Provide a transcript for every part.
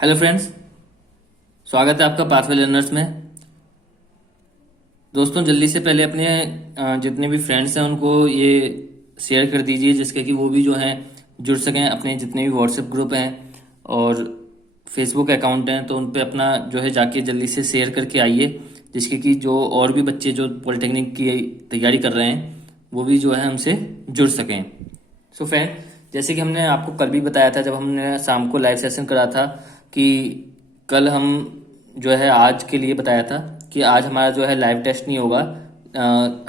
Hello friends, स्वागत है आपका पाथवे लर्नर्स में। दोस्तों, जल्दी से पहले अपने जितने भी फ्रेंड्स हैं उनको ये शेयर कर दीजिए, जिसके कि वो भी जो हैं जुड़ सकें। अपने जितने भी व्हाट्सएप ग्रुप हैं और फेसबुक अकाउंट हैं तो उन पे अपना जो है जाके जल्दी से शेयर करके आइए, जिसके कि जो और भी बच्चे जो पॉलिटेक्निक की तैयारी कर रहे हैं वो भी जो है हमसे जुड़ सकें। सो फ्रेंड, जैसे कि हमने आपको कल भी बताया था, जब हमने शाम को लाइव सेशन करा था, कि कल हम जो है आज के लिए बताया था कि आज हमारा जो है लाइव टेस्ट नहीं होगा।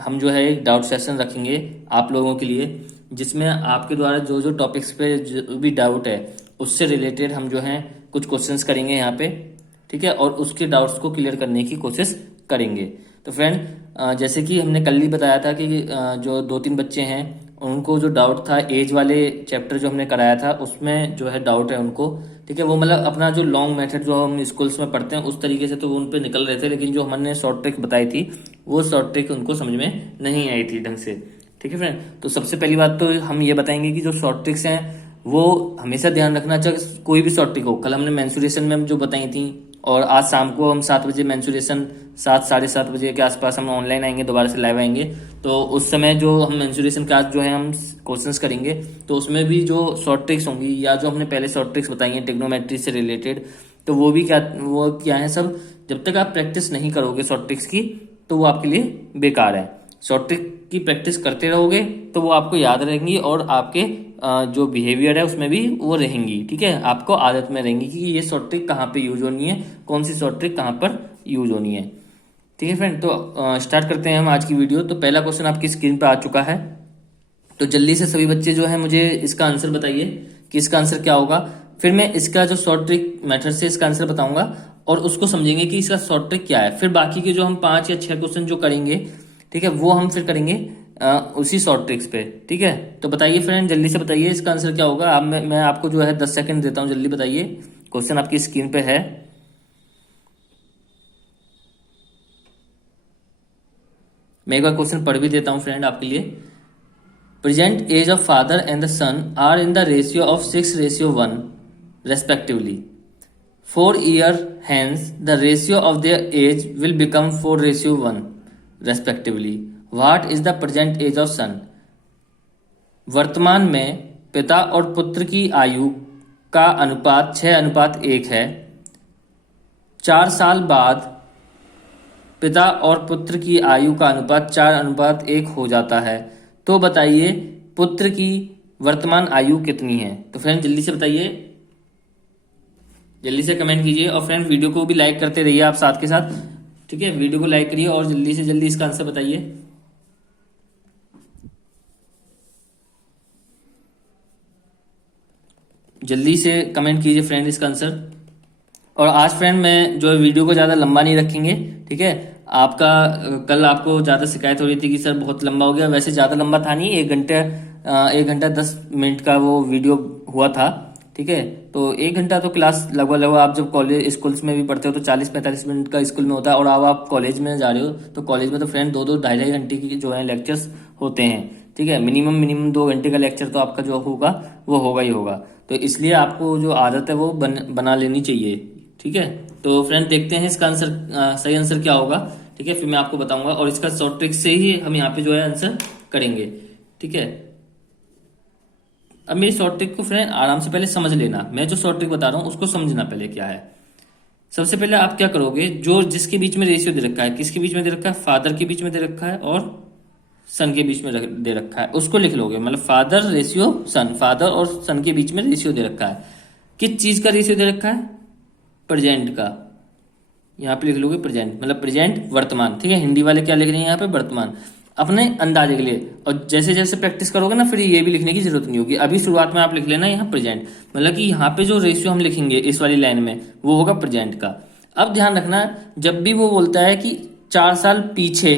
हम जो है एक डाउट सेशन रखेंगे आप लोगों के लिए, जिसमें आपके द्वारा जो जो टॉपिक्स पे जो भी डाउट है उससे रिलेटेड हम जो है कुछ क्वेश्चंस करेंगे यहाँ पे, ठीक है, और उसके डाउट्स को क्लियर करने की कोशिश करेंगे। तो फ्रेंड, जैसे कि हमने कल ही बताया था कि जो 2-3 बच्चे हैं उनको जो डाउट था एज वाले चैप्टर जो हमने कराया था उसमें जो है डाउट है उनको, ठीक है। वो मतलब अपना जो लॉन्ग मेथड जो हम स्कूल्स में पढ़ते हैं उस तरीके से तो वो उन पे निकल रहे थे, लेकिन जो हमने शॉर्ट ट्रिक बताई थी वो शॉर्ट ट्रिक उनको समझ में नहीं आई थी ढंग से, ठीक है फ्रेंड। तो सबसे पहली बात तो हम ये बताएंगे कि जो शॉर्ट ट्रिक्स हैं वो हमेशा ध्यान रखना चाहिए, कोई भी शॉर्ट ट्रिक हो। कल हमने मेंसुरेशन में जो बताई थी, और आज शाम को हम 7 बजे मेंसुरेशन 7-7:30 बजे के आसपास हम ऑनलाइन आएंगे, दोबारा से लाइव आएंगे। तो उस समय जो हम मेंसुरेशन का जो है हम क्वेश्चंस करेंगे, तो उसमें भी जो शॉर्ट ट्रिक्स होंगी या जो हमने पहले शॉर्ट ट्रिक्स बताई हैं टेक्नोमेट्री से रिलेटेड, तो वो भी क्या है सब, जब तक आप प्रैक्टिस नहीं करोगे शॉर्ट ट्रिक्स की तो वो आपके लिए बेकार है। शॉर्ट ट्रिक की प्रैक्टिस करते रहोगे तो वो आपको याद रहेंगी और आपके जो बिहेवियर है उसमें भी वो रहेंगी, ठीक है। आपको आदत में रहेंगी कि ये शॉर्ट ट्रिक कहाँ पे यूज होनी है, कौन सी शॉर्ट ट्रिक कहाँ पर यूज होनी है, ठीक है फ्रेंड। तो स्टार्ट करते हैं हम आज की वीडियो। तो पहला क्वेश्चन आपकी स्क्रीन पे आ चुका है, तो जल्दी से सभी बच्चे जो है मुझे इसका आंसर बताइए कि इसका आंसर क्या होगा। फिर मैं इसका जो शॉर्ट ट्रिक मेथड से इसका आंसर बताऊंगा और उसको समझेंगे कि इसका शॉर्ट ट्रिक क्या है। फिर बाकी के जो हम 5 या 6 क्वेश्चन जो करेंगे, ठीक है, वो हम फिर करेंगे उसी शॉर्ट ट्रिक्स पे, ठीक है। तो बताइए फ्रेंड, जल्दी से बताइए इसका आंसर क्या होगा। अब मैं आपको जो है 10 सेकंड देता हूँ, जल्दी बताइए। क्वेश्चन आपकी स्क्रीन पे है। मैं एक बार क्वेश्चन पढ़ भी देता हूँ फ्रेंड आपके लिए। Present age of father and the son are in the ratio of 6:1 respectively. 4 years hence the ratio of their age will become 4:1 respectively. What is the present age of son? वर्तमान में पिता और पुत्र की आयु का अनुपात 6:1 है। 4 साल बाद पिता और पुत्र की आयु का अनुपात 4:1 हो जाता है। तो बताइए पुत्र की वर्तमान आयु कितनी है। तो फ्रेंड जल्दी से बताइए, जल्दी से कमेंट कीजिए, और फ्रेंड वीडियो को भी लाइक करते रहिए आप साथ के साथ, ठीक है। वीडियो को लाइक करिए और जल्दी से जल्दी इसका आंसर बताइए। जल्दी से कमेंट कीजिए फ्रेंड इसका आंसर। और आज फ्रेंड मैं जो है वीडियो को ज़्यादा लंबा नहीं रखेंगे, ठीक है। आपका कल आपको ज़्यादा शिकायत हो रही थी कि सर बहुत लंबा हो गया, वैसे ज़्यादा लंबा था नहीं, 1 घंटा 10 मिनट का वो वीडियो हुआ था, ठीक है। तो 1 घंटा तो क्लास लगभग आप जब कॉलेज स्कूल्स में भी पढ़ते हो तो 40-45 मिनट का स्कूल में होता है, और अब आप कॉलेज में जा रहे हो तो कॉलेज में तो फ्रेंड 2-2 2.5 घंटे की जो है लेक्चर्स होते हैं, ठीक है। मिनिमम 2 घंटे का लेक्चर तो आपका जो होगा वो होगा ही होगा। तो इसलिए आपको जो आदत है वो बना लेनी चाहिए, ठीक है। तो फ्रेंड देखते हैं इसका आंसर, सही आंसर क्या होगा, ठीक है। फिर मैं आपको बताऊंगा और इसका शॉर्ट ट्रिक से ही हम यहाँ पे जो है आंसर करेंगे, ठीक है। अब मेरी शॉर्ट ट्रिक को फ्रेंड आराम से पहले समझ लेना, मैं जो शॉर्ट ट्रिक बता रहा हूँ उसको समझना पहले क्या है। सबसे पहले आप क्या करोगे, जो जिसके बीच में रेशियो दे रखा है, किसके बीच में दे रखा है, फादर के बीच में दे रखा है और सन के बीच में दे रखा है, उसको लिख लोगे। मतलब फादर रेशियो सन, फादर और सन के बीच में रेशियो दे रखा है। किस चीज का रेशियो दे रखा है, प्रेजेंट का। यहाँ पे लिख लोगे प्रेजेंट, मतलब प्रेजेंट वर्तमान, ठीक है। हिंदी वाले क्या लिख रहे हैं यहाँ पे, वर्तमान, अपने अंदाजे के लिए। और जैसे जैसे प्रैक्टिस करोगे ना फिर ये भी लिखने की जरूरत नहीं होगी। अभी शुरुआत में आप लिख लेना यहाँ प्रेजेंट, मतलब कि यहाँ पे जो रेशियो हम लिखेंगे इस वाली लाइन में वो होगा प्रेजेंट का। अब ध्यान रखना, जब भी वो बोलता है कि 4 साल पीछे,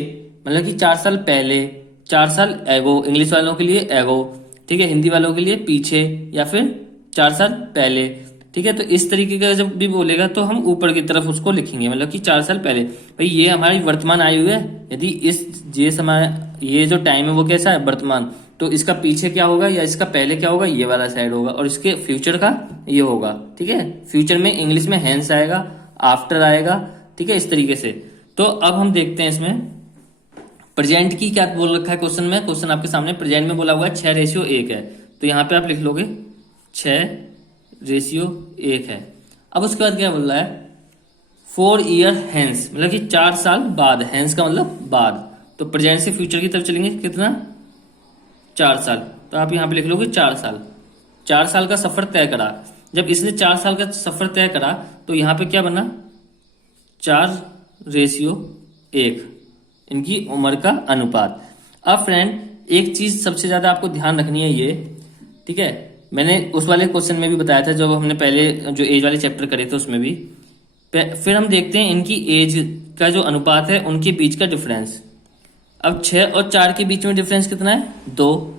मतलब कि 4 साल पहले, 4 साल एगो, इंग्लिश वालों के लिए एगो, ठीक है, हिंदी वालों के लिए पीछे, या फिर 4 साल पहले, ठीक है। तो इस तरीके का जब भी बोलेगा तो हम ऊपर की तरफ उसको लिखेंगे, मतलब कि 4 साल पहले। भाई ये हमारी वर्तमान आयु है, यदि इस ये समय ये जो टाइम है वो कैसा है, वर्तमान, तो इसका पीछे क्या होगा या इसका पहले क्या होगा, ये वाला साइड होगा, और इसके फ्यूचर का ये होगा। ठीक है, फ्यूचर में इंग्लिश में हैंस आएगा, आफ्टर आएगा। ठीक है, इस तरीके से। तो अब हम देखते हैं इसमें प्रेजेंट की क्या बोल रखा है क्वेश्चन में। क्वेश्चन आपके सामने प्रेजेंट में बोला हुआ है 6:1 है, तो यहाँ पे आप लिख लोगे 6:1 है। अब उसके बाद क्या बोल रहा है, 4 ईयर हैंस, मतलब कि 4 साल बाद, हैंस का मतलब बाद, तो प्रेजेंट से फ्यूचर की तरफ चलेंगे, कितना, 4 साल, तो आप यहाँ पे लिख लोगे 4 साल। 4 साल का सफर तय करा, जब इसने 4 साल का सफर तय करा तो यहाँ पे क्या बना, 4:1, इनकी उम्र का अनुपात। अब फ्रेंड एक चीज सबसे ज्यादा आपको ध्यान रखनी है ये, ठीक है, मैंने उस वाले क्वेश्चन में भी बताया था जब हमने पहले जो एज वाले चैप्टर करे थे उसमें भी। फिर हम देखते हैं इनकी एज का जो अनुपात है उनके बीच का डिफरेंस। अब 6 और 4 के बीच में डिफरेंस कितना है, 2।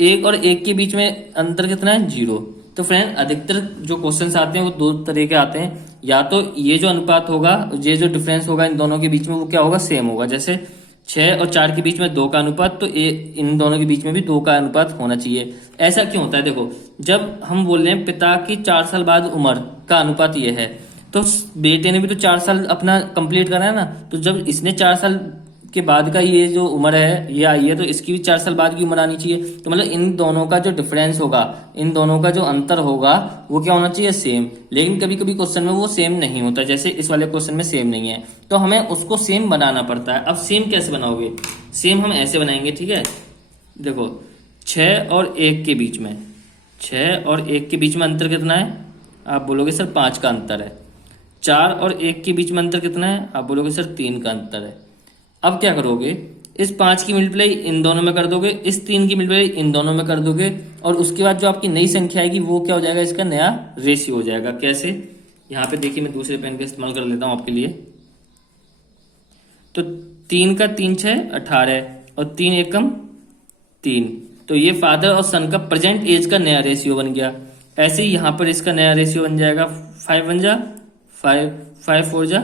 1 और 1 के बीच में अंतर कितना है, 0। तो फ्रेंड अधिकतर जो क्वेश्चंस आते हैं वो 2 तरह के आते हैं, या तो ये जो अनुपात होगा, ये जो डिफरेंस होगा इन दोनों के बीच में वो क्या होगा, सेम होगा। जैसे 6 और 4 के बीच में 2 का अनुपात, तो इन दोनों के बीच में भी 2 का अनुपात होना चाहिए। ऐसा क्यों होता है, देखो जब हम बोल रहे हैं पिता की 4 साल बाद उम्र का अनुपात ये है, तो बेटे ने भी तो 4 साल अपना कंप्लीट करा है ना, तो जब इसने 4 साल के बाद का ये जो उम्र है ये आई है, तो इसकी भी 4 साल बाद की उम्र आनी चाहिए। तो मतलब इन दोनों का जो डिफरेंस होगा, इन दोनों का जो अंतर होगा वो क्या होना चाहिए, सेम। लेकिन कभी कभी क्वेश्चन में वो सेम नहीं होता, जैसे इस वाले क्वेश्चन में सेम नहीं है, तो हमें उसको सेम बनाना पड़ता है। अब सेम कैसे बनाओगे, सेम हम ऐसे बनाएंगे, ठीक है। देखो 6 और 1 के बीच में, 6 और 1 के बीच में अंतर कितना है, आप बोलोगे सर 5 का अंतर है। 4 और 1 के बीच में अंतर कितना है, आप बोलोगे सर 3 का अंतर है। अब क्या करोगे, इस 5 की मल्टीप्लाई इन दोनों में कर दोगे, इस 3 की मल्टीप्लाई इन दोनों में कर दोगे, और उसके बाद जो आपकी नई संख्या आएगी वो क्या हो जाएगा, इसका नया रेशियो हो जाएगा। कैसे, यहाँ पे देखिए मैं दूसरे पेन का इस्तेमाल कर लेता हूँ आपके लिए। तो 3 का 3 6 18 और 3 एकम 3, तो ये फादर और सन का प्रेजेंट एज का नया रेशियो बन गया। ऐसे ही यहाँ पर इसका नया रेशियो बन जाएगा 5 1 जा 5 5 4 जा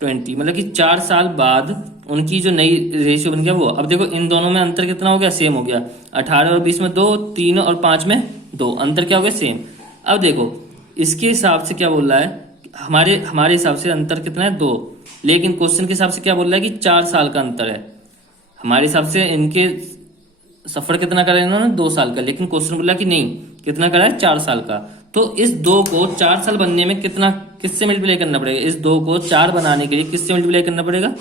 20, मतलब कि 4 साल बाद उनकी जो नई रेशियो बन गया वो। अब देखो इन दोनों में अंतर कितना हो गया, सेम हो गया। 18 और 20 में 2, 3 और 5 में 2, अंतर क्या हो गया, सेम। अब देखो इसके हिसाब से क्या बोल रहा है, हमारे हिसाब से अंतर कितना है, 2, लेकिन क्वेश्चन के हिसाब से क्या बोल रहा है कि 4 साल का अंतर है। हमारे हिसाब से इनके सफर कितना करा इन्होंने, 2 साल का, लेकिन क्वेश्चन बोला कि नहीं कितना करा है, 4 साल का। तो इस 2 को 4 साल बनने में किससे मल्टीप्लाई करना पड़ेगा, इस 2 को 4 बनाने के लिए किससे मल्टीप्लाई करना पड़ेगा,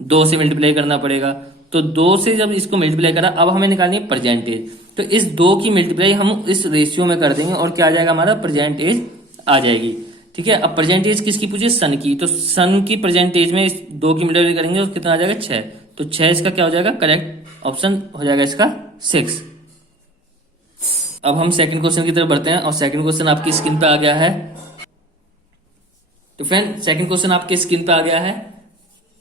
2 से मल्टीप्लाई करना पड़ेगा। तो 2 से जब इसको मल्टीप्लाई करा, अब हमें निकालनी है प्रेजेंट एज, तो इस 2 की मल्टीप्लाई हम इस रेशियो में कर देंगे और क्या आ जाएगा, हमारा प्रेजेंट एज आ जाएगी। ठीक है, अब प्रेजेंट एज किसकी पूछी, सन की, तो सन की प्रेजेंट एज में इस 2 की मल्टीप्लाई करेंगे और कितना आ जाएगा, 6, तो 6 इसका क्या हो जाएगा, करेक्ट ऑप्शन हो जाएगा इसका 6। अब हम सेकंड क्वेश्चन की तरफ बढ़ते हैं, और सेकंड क्वेश्चन आपकी स्क्रीन पे आ गया है। तो फ्रेंड सेकंड क्वेश्चन आपके स्क्रीन पे आ गया है।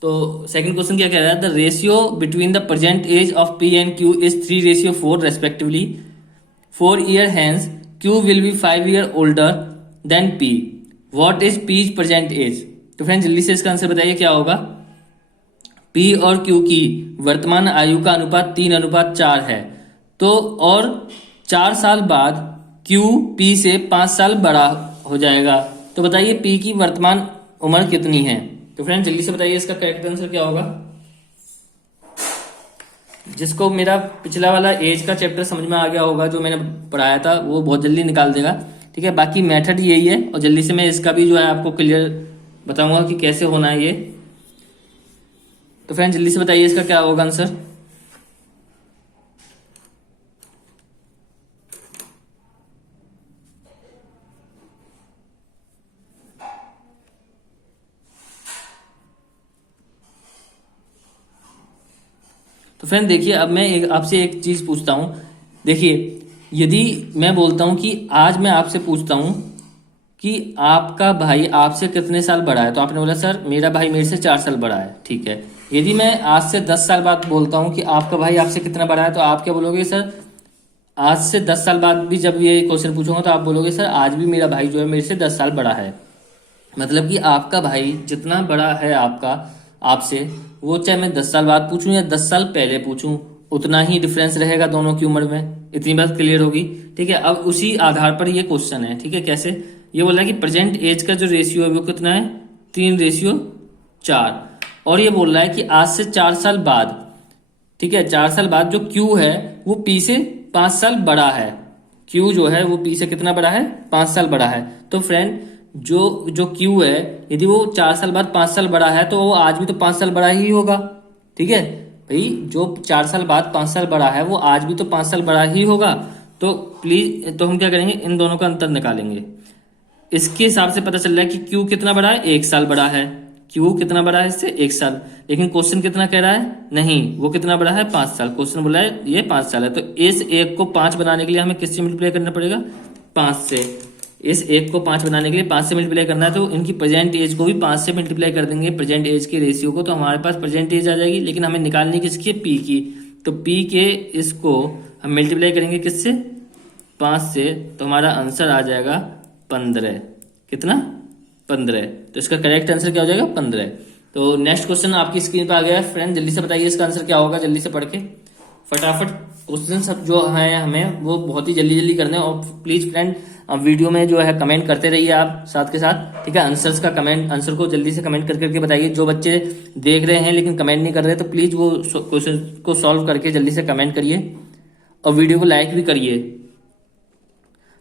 तो सेकंड क्वेश्चन क्या कह रहा है, the ratio between the present age of P and Q is 3:4 respectively. 4 year hence Q will be 5 year older than P, what is P's present age. तो फ्रेंड जल्दी से इसका आंसर बताइए क्या होगा। पी और क्यू की वर्तमान आयु का अनुपात 3:4 है, तो और 4 साल बाद Q P से 5 साल बड़ा हो जाएगा। तो बताइए P की वर्तमान उम्र कितनी है। तो फ्रेंड जल्दी से बताइए इसका करेक्ट आंसर क्या होगा। जिसको मेरा पिछला वाला एज का चैप्टर समझ में आ गया होगा जो मैंने पढ़ाया था, वो बहुत जल्दी निकाल देगा। ठीक है, बाकी मेथड यही है, और जल्दी से मैं इसका भी जो है आपको क्लियर बताऊंगा कि कैसे होना है ये। तो फ्रेंड जल्दी से बताइए इसका क्या होगा आंसर। तो फ्रेंड देखिए, अब मैं आपसे एक चीज पूछता हूं। देखिए यदि मैं बोलता हूं कि आज मैं आपसे पूछता हूं कि आपका भाई आपसे कितने साल बड़ा है, तो आपने बोला सर मेरा भाई मेरे से 4 साल बड़ा है। ठीक है, यदि मैं आज से 10 साल बाद बोलता हूं कि आपका भाई आपसे कितना बड़ा है, तो आप क्या बोलोगे, सर आज से 10 साल बाद भी जब ये क्वेश्चन पूछूंगा तो आप बोलोगे सर आज भी मेरा भाई जो है मेरे से 10 साल बड़ा है। मतलब कि आपका भाई जितना बड़ा है आपका आपसे, वो चाहे मैं 10 साल बाद पूछूं या 10 साल पहले पूछूं, उतना ही डिफरेंस रहेगा दोनों की उम्र में। इतनी बात क्लियर होगी। ठीक है, अब उसी आधार पर ये क्वेश्चन है। ठीक है, कैसे? ये बोला कि प्रेजेंट एज का जो रेशियो है वो कितना है, 3:4। और ये बोल रहा है कि आज से 4 साल बाद, ठीक है, 4 साल बाद जो क्यू है वो पी से 5 साल बड़ा है। क्यू जो है वो पी से कितना बड़ा है, 5 साल बड़ा है। तो फ्रेंड जो जो क्यू है, यदि वो 4 साल बाद 5 साल बड़ा है तो वो आज भी तो 5 साल बड़ा ही होगा। ठीक है भाई, जो 4 साल बाद 5 साल बड़ा है वो आज भी तो 5 साल बड़ा ही होगा। तो प्लीज, तो हम क्या करेंगे, इन दोनों का अंतर निकालेंगे। इसके हिसाब से पता चल रहा है कि क्यू कितना बड़ा है, 1 साल बड़ा है। क्यू कितना बड़ा है इससे, 1 साल। लेकिन क्वेश्चन कितना कह रहा है, नहीं, वो कितना बड़ा है, 5 साल। क्वेश्चन बोला है ये 5 साल है। तो इस एक को 5 बनाने के लिए हमें किससे मल्टीप्लाई करना पड़ेगा, 5 से। इस एक को 5 बनाने के लिए 5 से मल्टीप्लाई करना है, तो इनकी प्रेजेंट एज को भी 5 से मल्टीप्लाई कर देंगे, प्रेजेंट एज के रेशियो को, तो हमारे पास प्रेजेंट एज आ जाएगी। लेकिन हमें निकालनी किसकी है, पी की। तो पी के इसको हम मल्टीप्लाई करेंगे किससे, 5 से, तो हमारा आंसर आ जाएगा 15। कितना, 15। तो इसका करेक्ट आंसर क्या हो जाएगा, 15। तो नेक्स्ट क्वेश्चन आपकी स्क्रीन पर आ गया है फ्रेंड, जल्दी से बताइए इसका आंसर क्या होगा, जल्दी से पढ़ के फटाफट। क्वेश्चन सब जो है हमें वो बहुत ही जल्दी जल्दी करने हैं। और प्लीज फ्रेंड वीडियो में जो है कमेंट करते रहिए आप साथ के साथ। ठीक है, आंसर्स का कमेंट, आंसर को जल्दी से कमेंट कर करके बताइए। जो बच्चे देख रहे हैं लेकिन कमेंट नहीं कर रहे, तो प्लीज वो क्वेश्चन को सॉल्व करके जल्दी से कमेंट करिए और वीडियो को लाइक भी करिए।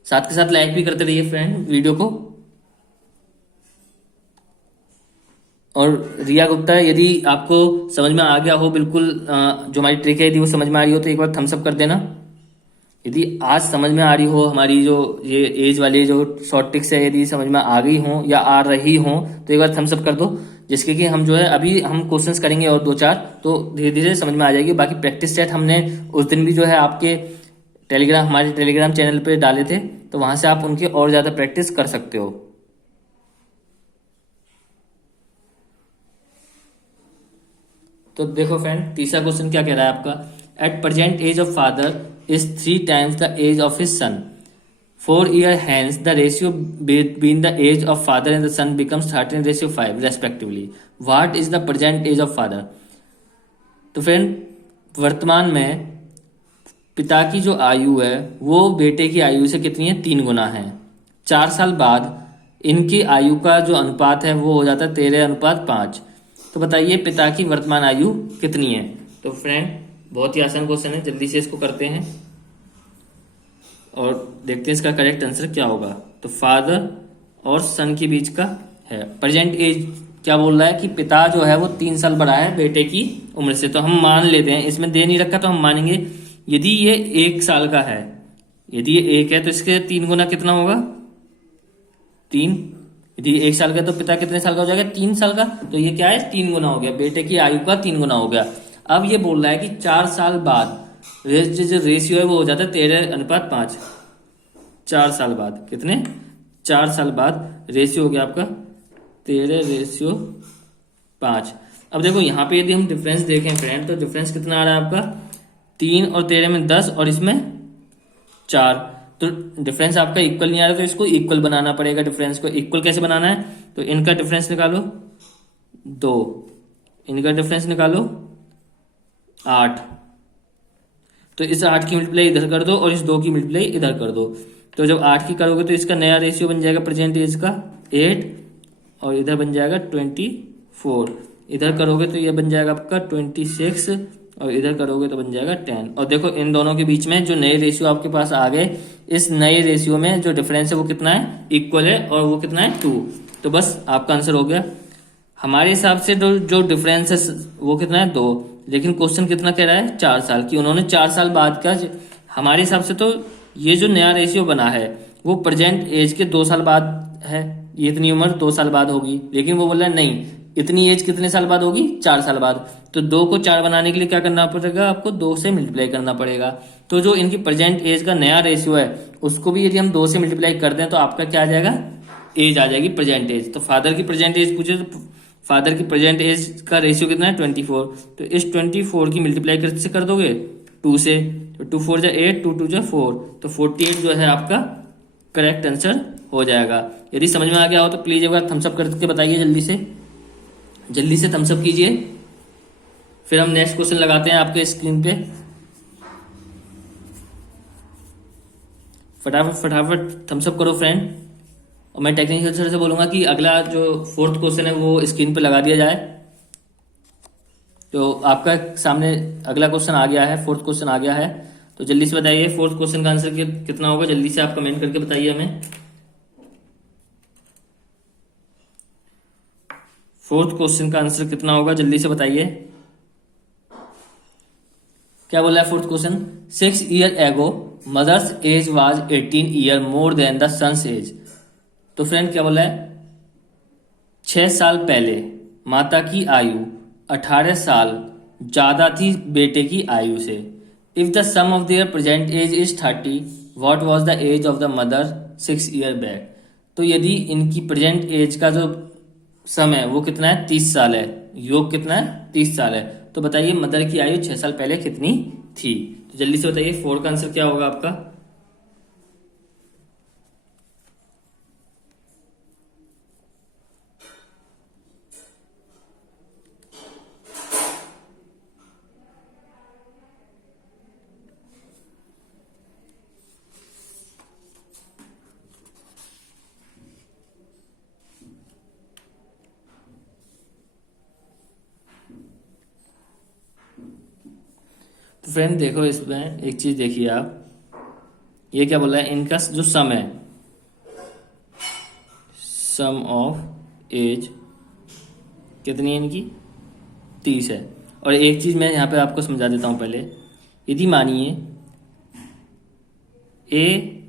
साथ के साथ लाइक भी करते रहिए फ्रेंड वीडियो को। और रिया गुप्ता, यदि आपको समझ में आ गया हो बिल्कुल, जो हमारी ट्रिक है, यदि वो समझ में आ रही हो तो एक बार थम्स अप कर देना। यदि आज समझ में आ रही हो हमारी जो ये एज वाली जो शॉर्ट ट्रिक्स है, यदि समझ में आ गई हो या आ रही हो तो एक बार थम्स अप कर दो, जिसके कि हम जो है अभी हम क्वेश्चंस करेंगे और 2-4, तो धीरे धीरे समझ में आ जाएगी। बाकी प्रैक्टिस सेट हमने उस दिन भी जो है आपके टेलीग्राम, हमारे टेलीग्राम चैनल पे डाले थे, तो वहां से आप उनकी और ज्यादा प्रैक्टिस कर सकते हो। तो देखो फ्रेंड, तीसरा क्वेश्चन क्या कह रहा है आपका, at present age of father is 3 times the age of his son, 4 years hence the ratio between the age of father and the son becomes 13:5 respectively. What is the present age of father? तो friend, वर्तमान में पिता की जो आयु है वो बेटे की आयु से कितनी है, 3 गुना है। 4 साल बाद इनकी आयु का जो अनुपात है वो हो जाता है 13:5। तो बताइए पिता की वर्तमान आयु कितनी है। तो फ्रेंड बहुत ही आसान क्वेश्चन है, जल्दी से इसको करते हैं और देखते हैं इसका करेक्ट आंसर क्या होगा। तो फादर और सन के बीच का है। प्रेजेंट एज क्या बोल रहा है कि पिता जो है वो 3 साल बड़ा है बेटे की उम्र से। तो हम मान लेते हैं, इसमें दे नहीं रखा तो हम मानेंगे, यदि ये 1 साल का है, यदि ये 1 है तो इसके 3 गुना कितना होगा, 3। यदि 1 साल का तो पिता कितने साल का हो जाएगा, 3 साल का। तो ये क्या है, 3 गुना हो गया, बेटे की आयु का 3 गुना हो गया। अब ये बोल रहा है कि 4 साल बाद जो रेशियो है वो हो जाता है 13:5। 4 साल बाद कितने, 4 साल बाद रेशियो हो गया आपका 13:5। अब देखो यहाँ पे यदि हम डिफरेंस देखें फ्रेंड, तो डिफरेंस कितना आ रहा है आपका, 3 और 13 में 10 और इसमें 4। तो डिफरेंस आपका इक्वल नहीं आ रहा, तो इसको इक्वल बनाना पड़ेगा। डिफरेंस को इक्वल कैसे बनाना है, तो इनका डिफरेंस निकालो 2, इनका डिफरेंस निकालो 8। तो इस 8 की मल्टीप्लाई इधर कर दो और इस 2 की मल्टीप्लाई इधर कर दो। तो जब 8 की करोगे तो इसका नया रेशियो बन जाएगा प्रेजेंट एज का 8 और इधर बन जाएगा 24। इधर करोगे तो ये बन जाएगा आपका 26 और इधर करोगे तो बन जाएगा 10। और देखो इन दोनों के बीच में जो नए रेशियो आपके पास आ गए, इस नए रेशियो में जो डिफरेंस है वो कितना है, इक्वल है, और वो कितना है 2। तो बस आपका आंसर हो गया। हमारे हिसाब से जो डिफरेंस है वो कितना है, 2। लेकिन क्वेश्चन कितना कह रहा है, 4 साल की। उन्होंने 4 साल बाद का, हमारे हिसाब से तो ये जो नया रेशियो बना है वो प्रेजेंट एज के 2 साल बाद है, ये इतनी उम्र 2 साल बाद होगी। लेकिन वो बोल रहा है नहीं, इतनी एज कितने साल बाद होगी, 4 साल बाद। तो 2 को 4 बनाने के लिए क्या करना पड़ेगा, आपको 2 से मल्टीप्लाई करना पड़ेगा। तो जो इनकी प्रेजेंट एज का नया रेशियो है उसको भी यदि हम 2 से मल्टीप्लाई कर दें तो आपका क्या आ जाएगा, एज आ जाएगी, प्रेजेंट एज। तो फादर की प्रेजेंट एज पूछे तो फादर की प्रेजेंट एज का रेशियो कितना है, 24। तो इस 24 की मल्टीप्लाई किससे कर दोगे, 2 से, तो 2 4 जा 8, 2 2 जा 4, तो 48 जो है आपका करेक्ट आंसर हो जाएगा। यदि समझ में आ गया हो तो प्लीज एक बार थम्स अप करके बताइए, जल्दी से थम्स अप कीजिए। फिर हम नेक्स्ट क्वेश्चन लगाते हैं आपके स्क्रीन पे। फटाफट फटाफट थम्स अप करो फ्रेंड। और मैं टेक्निकल सर से बोलूंगा कि अगला जो 4th क्वेश्चन है वो स्क्रीन पे लगा दिया जाए। तो आपका सामने अगला क्वेश्चन आ गया है, 4th क्वेश्चन आ गया है। तो जल्दी से बताइए 4th क्वेश्चन का आंसर कितना होगा, जल्दी से आप कमेंट करके बताइए हमें। 4th क्वेश्चन का आंसर कितना होगा, जल्दी से बताइए। क्या बोला है 4th question? 6 year ago mother's age was 18 year more than the son's age. तो फ्रेंड क्या बोला है? 6 साल पहले माता की आयु 18 साल ज्यादा थी बेटे की आयु से। If the sum of their present age is 30, what was the age of the mother 6 year back. तो यदि इनकी प्रेजेंट एज का जो सम है वो कितना है? 30 साल है। योग कितना है? 30 साल है। तो बताइए मदर की आयु 6 साल पहले कितनी थी? तो जल्दी से बताइए 4 का आंसर क्या होगा आपका। तो फ्रेंड देखो, इसमें एक चीज देखिए आप, ये क्या बोला है? इनका जो सम है, सम ऑफ एज कितनी है इनकी? 30 है। और एक चीज मैं यहाँ पे आपको समझा देता हूँ पहले। यदि मानिए ए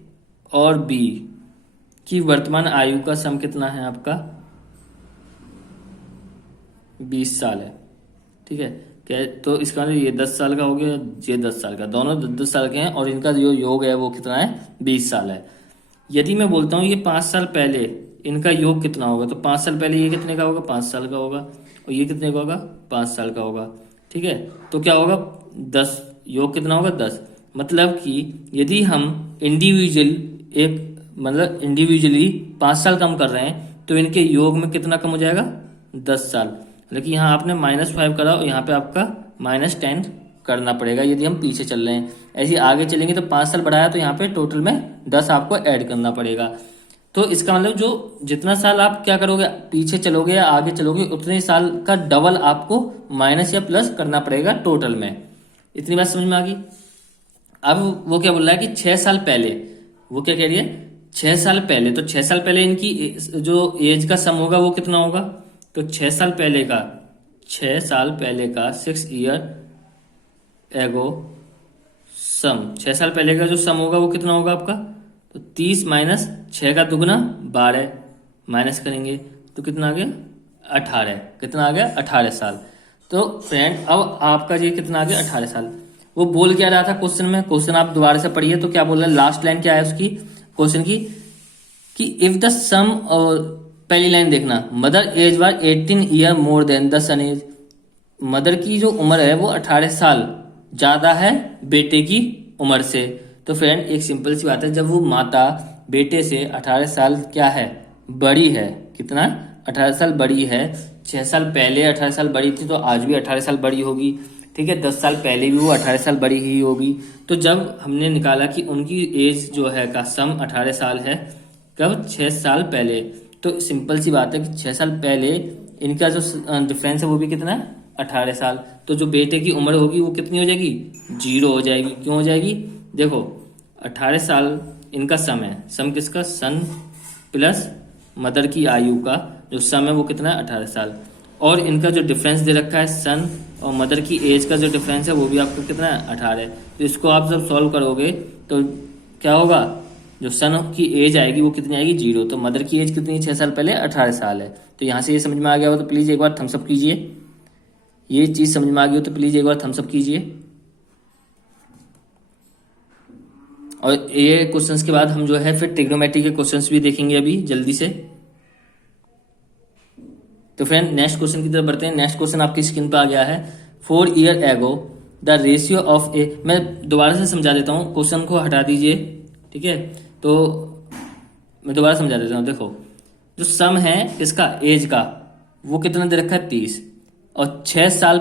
और बी की वर्तमान आयु का सम कितना है आपका? 20 साल है। ठीक है क्या? तो इसका मतलब ये 10 साल का हो गया, ये 10 साल का, दोनों 10 साल के हैं और इनका जो योग है वो कितना है? 20 साल है। यदि मैं बोलता हूँ ये 5 साल पहले इनका योग कितना होगा, तो 5 साल पहले ये कितने का होगा? 5 साल का होगा। और ये कितने का होगा? 5 साल का होगा। ठीक है, तो क्या होगा? 10, योग कितना होगा? 10। मतलब कि यदि हम इंडिविजुअली 5 साल कम कर रहे हैं तो इनके योग में कितना कम हो जाएगा? 10 साल। लेकिन यहाँ आपने -5 करा और यहाँ पे आपका -10 करना पड़ेगा यदि हम पीछे चल रहे हैं। ऐसे आगे चलेंगे तो 5 साल बढ़ाया तो यहाँ पे टोटल में 10 आपको ऐड करना पड़ेगा। तो इसका मतलब जो जितना साल आप क्या करोगे, पीछे चलोगे या आगे चलोगे, उतने साल का डबल आपको माइनस या प्लस करना पड़ेगा टोटल में। इतनी बात समझ में आ गई? अब वो क्या बोल रहा है कि 6 साल पहले, वो क्या कह रही है? 6 साल पहले। तो 6 साल पहले इनकी जो एज का सम होगा वो कितना होगा? तो 6 साल पहले का 6 ईयर एगो सम, 6 साल पहले का जो सम होगा वो कितना होगा आपका? तो 30 माइनस 6 का दुगना 12, माइनस करेंगे तो कितना आ गया? 18। कितना आ गया? 18 साल। तो फ्रेंड अब आपका ये कितना आ गया? 18 साल। वो बोल क्या रहा था क्वेश्चन में? क्वेश्चन आप दोबारा से पढ़िए तो क्या बोल रहा है? लास्ट लाइन क्या है उसकी क्वेश्चन की कि इफ द सम, और पहली लाइन देखना, mother age was 18 year more than the son age. Mother की जो उम्र है वो 18 साल ज्यादा है बेटे की उम्र से। तो फ्रेंड एक सिंपल सी बात है, जब वो माता बेटे से 18 साल क्या है? बड़ी है। कितना? 18 साल बड़ी है। 6 साल पहले 18 साल बड़ी थी तो आज भी 18 साल बड़ी होगी। ठीक है, 10 साल पहले भी वो 18 साल बड़ी ही होगी। तो जब हमने निकाला कि उनकी एज जो है का सम 18 साल है, कब? 6 साल पहले। तो सिंपल सी बात है कि 6 साल पहले इनका जो डिफरेंस है वो भी कितना है? 18 साल। तो जो बेटे की उम्र होगी वो कितनी हो जाएगी? 0 हो जाएगी। क्यों हो जाएगी? देखो 18 साल इनका सम है। सम किसका? सन प्लस मदर की आयु का जो सम है वो कितना है? 18 साल। और इनका जो डिफरेंस दे रखा है सन और मदर की एज का जो डिफरेंस है वो भी आपको कितना है? 18। तो इसको आप जब सॉल्व करोगे तो क्या होगा? जो सन की एज आएगी वो कितनी आएगी? 0। तो मदर की एज कितनी? 6 साल पहले 18 साल है। तो यहाँ से ये समझ में आ गया हो तो प्लीज एक बार थम्सअप कीजिए। ये चीज समझ में आ गई हो तो प्लीज एक बार थम्सअप कीजिए। और ये क्वेश्चंस के बाद हम जो है फिर ट्रिग्नोमेट्री के क्वेश्चंस भी देखेंगे अभी जल्दी से। तो फ्रेंड नेक्स्ट क्वेश्चन की तरफ बढ़ते हैं। नेक्स्ट क्वेश्चन आपकी स्क्रीन पर आ गया है। 4 year ago the ratio of ए, मैं दोबारा से समझा देता हूँ, क्वेश्चन को हटा दीजिए, ठीक है। तो मैं दोबारा समझा देता हूँ। देखो, जो सम है इसका एज का, वो कितना दे रखा है 30, और 6 साल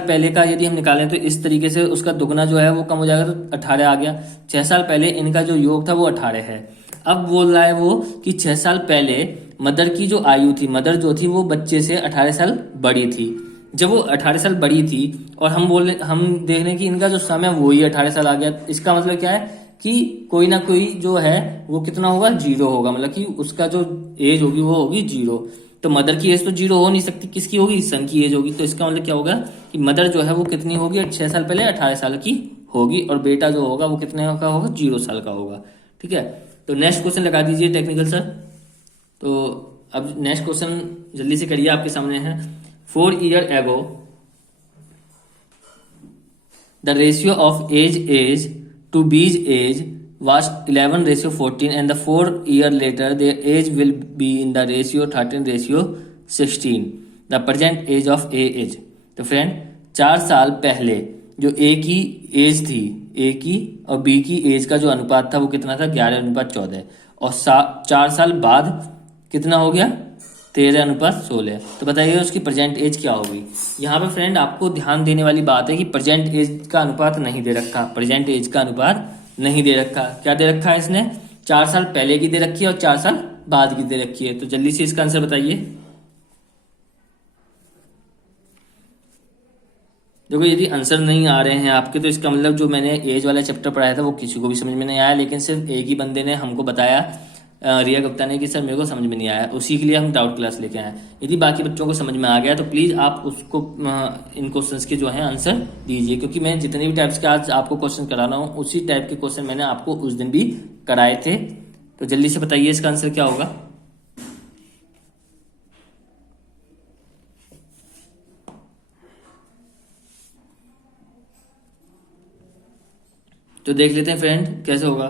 पहले का यदि हम निकालें तो इस तरीके से उसका दुगना जो है वो कम हो जाएगा, तो 18 आ गया। 6 साल पहले इनका जो योग था वो 18 है। अब बोल रहा है वो कि 6 साल पहले मदर की जो आयु थी, मदर जो थी वो बच्चे से 18 साल बड़ी थी। जब वो 18 साल बड़ी थी और हम देख रहे हैं कि इनका जो समय वो ही 18 साल आ गया, इसका मतलब क्या है कि कोई ना कोई जो है वो कितना होगा, 0 होगा, मतलब कि उसका जो एज होगी वो होगी 0। तो मदर की एज तो 0 हो नहीं सकती, किसकी होगी, सन की एज होगी। तो इसका मतलब क्या होगा कि मदर जो है वो कितनी होगी, 6 साल पहले 18 साल की होगी, और बेटा जो होगा वो कितने का होगा, 0 साल का होगा, ठीक है। तो नेक्स्ट क्वेश्चन लगा दीजिए टेक्निकल सर। तो अब नेक्स्ट क्वेश्चन जल्दी से करिए, आपके सामने है। 4 years ago the ratio of age to B's age was 11:14, and the 4 years later their age will be in the ratio 13:16, the present age of A is। तो friend 4 साल पहले जो ए की एज थी, ए की और बी की एज का जो अनुपात था वो कितना था, 11:14, और 4 साल बाद कितना हो गया, 13:16। तो बताइए उसकी प्रेजेंट एज क्या होगी। यहाँ पे फ्रेंड आपको ध्यान देने वाली बात है कि प्रेजेंट एज का अनुपात नहीं दे रखा, प्रेजेंट एज का अनुपात नहीं दे रखा। क्या दे रखा है इसने, 4 साल पहले की दे रखी है और 4 साल बाद की दे रखी है। तो जल्दी से इसका आंसर बताइए। देखो, यदि आंसर नहीं आ रहे हैं आपके तो इसका मतलब जो मैंने एज वाला चैप्टर पढ़ाया था वो किसी को भी समझ में नहीं आया, लेकिन सिर्फ एक ही बंदे ने हमको बताया, रिया गुप्ता ने, कि सर मेरे को समझ में नहीं आया, उसी के लिए हम डाउट क्लास लेके आए। यदि बाकी बच्चों को समझ में आ गया तो प्लीज़ आप उसको इन क्वेश्चंस के जो है आंसर दीजिए, क्योंकि मैं जितने भी टाइप्स के आज आपको क्वेश्चन करा रहा हूँ उसी टाइप के क्वेश्चन मैंने आपको उस दिन भी कराए थे। तो जल्दी से बताइए इसका आंसर क्या होगा। तो देख लेते हैं फ्रेंड कैसे होगा।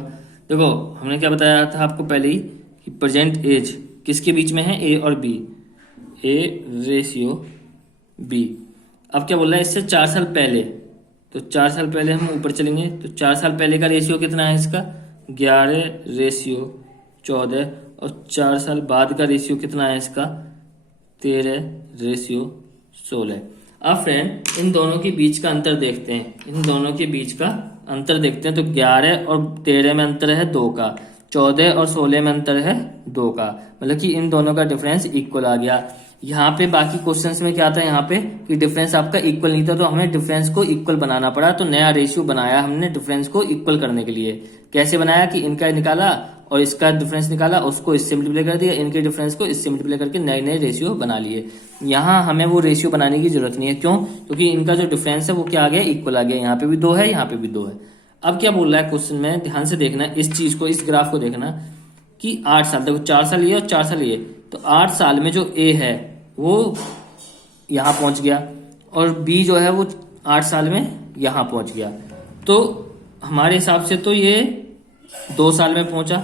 देखो, हमने क्या बताया था आपको पहले ही कि प्रेजेंट एज किसके बीच में है, ए और बी, ए रेशियो बी। अब क्या बोल रहा है, इससे 4 साल पहले, तो 4 साल पहले हम ऊपर चलेंगे तो 4 साल पहले का रेशियो कितना है इसका, 11:14, और 4 साल बाद का रेशियो कितना है इसका, 13:16। अब फ्रेंड इन दोनों के बीच का अंतर देखते हैं, इन दोनों के बीच का अंतर देखते हैं। तो 11 और 13 में अंतर है 2 का, 14 और 16 में अंतर है 2 का, मतलब कि इन दोनों का डिफरेंस इक्वल आ गया। यहाँ पे बाकी क्वेश्चंस में क्या था, यहाँ पे कि डिफरेंस आपका इक्वल नहीं था, तो हमें डिफरेंस को इक्वल बनाना पड़ा। तो नया रेशियो बनाया हमने डिफरेंस को इक्वल करने के लिए। कैसे बनाया कि इनका निकाला और इसका डिफरेंस निकाला, उसको इससे मल्टीप्लाई कर दिया, इनके डिफरेंस को इससे मल्टीप्लाई करके नए नए रेशियो बना लिए। यहाँ हमें वो रेशियो बनाने की जरूरत नहीं है, क्यों, क्योंकि इनका जो डिफरेंस है वो क्या आ गया, इक्वल आ गया। यहाँ पे भी 2 है, यहाँ पे भी 2 है। अब क्या बोल रहा है क्वेश्चन में, ध्यान से देखना इस चीज को, इस ग्राफ को देखना कि 8 साल, देखो 4 साल ये और 4 साल ये, तो 8 साल में जो ए है वो यहाँ पहुंच गया और बी जो है वो 8 साल में यहाँ पहुंच गया। तो हमारे हिसाब से तो ये 2 साल में पहुंचा,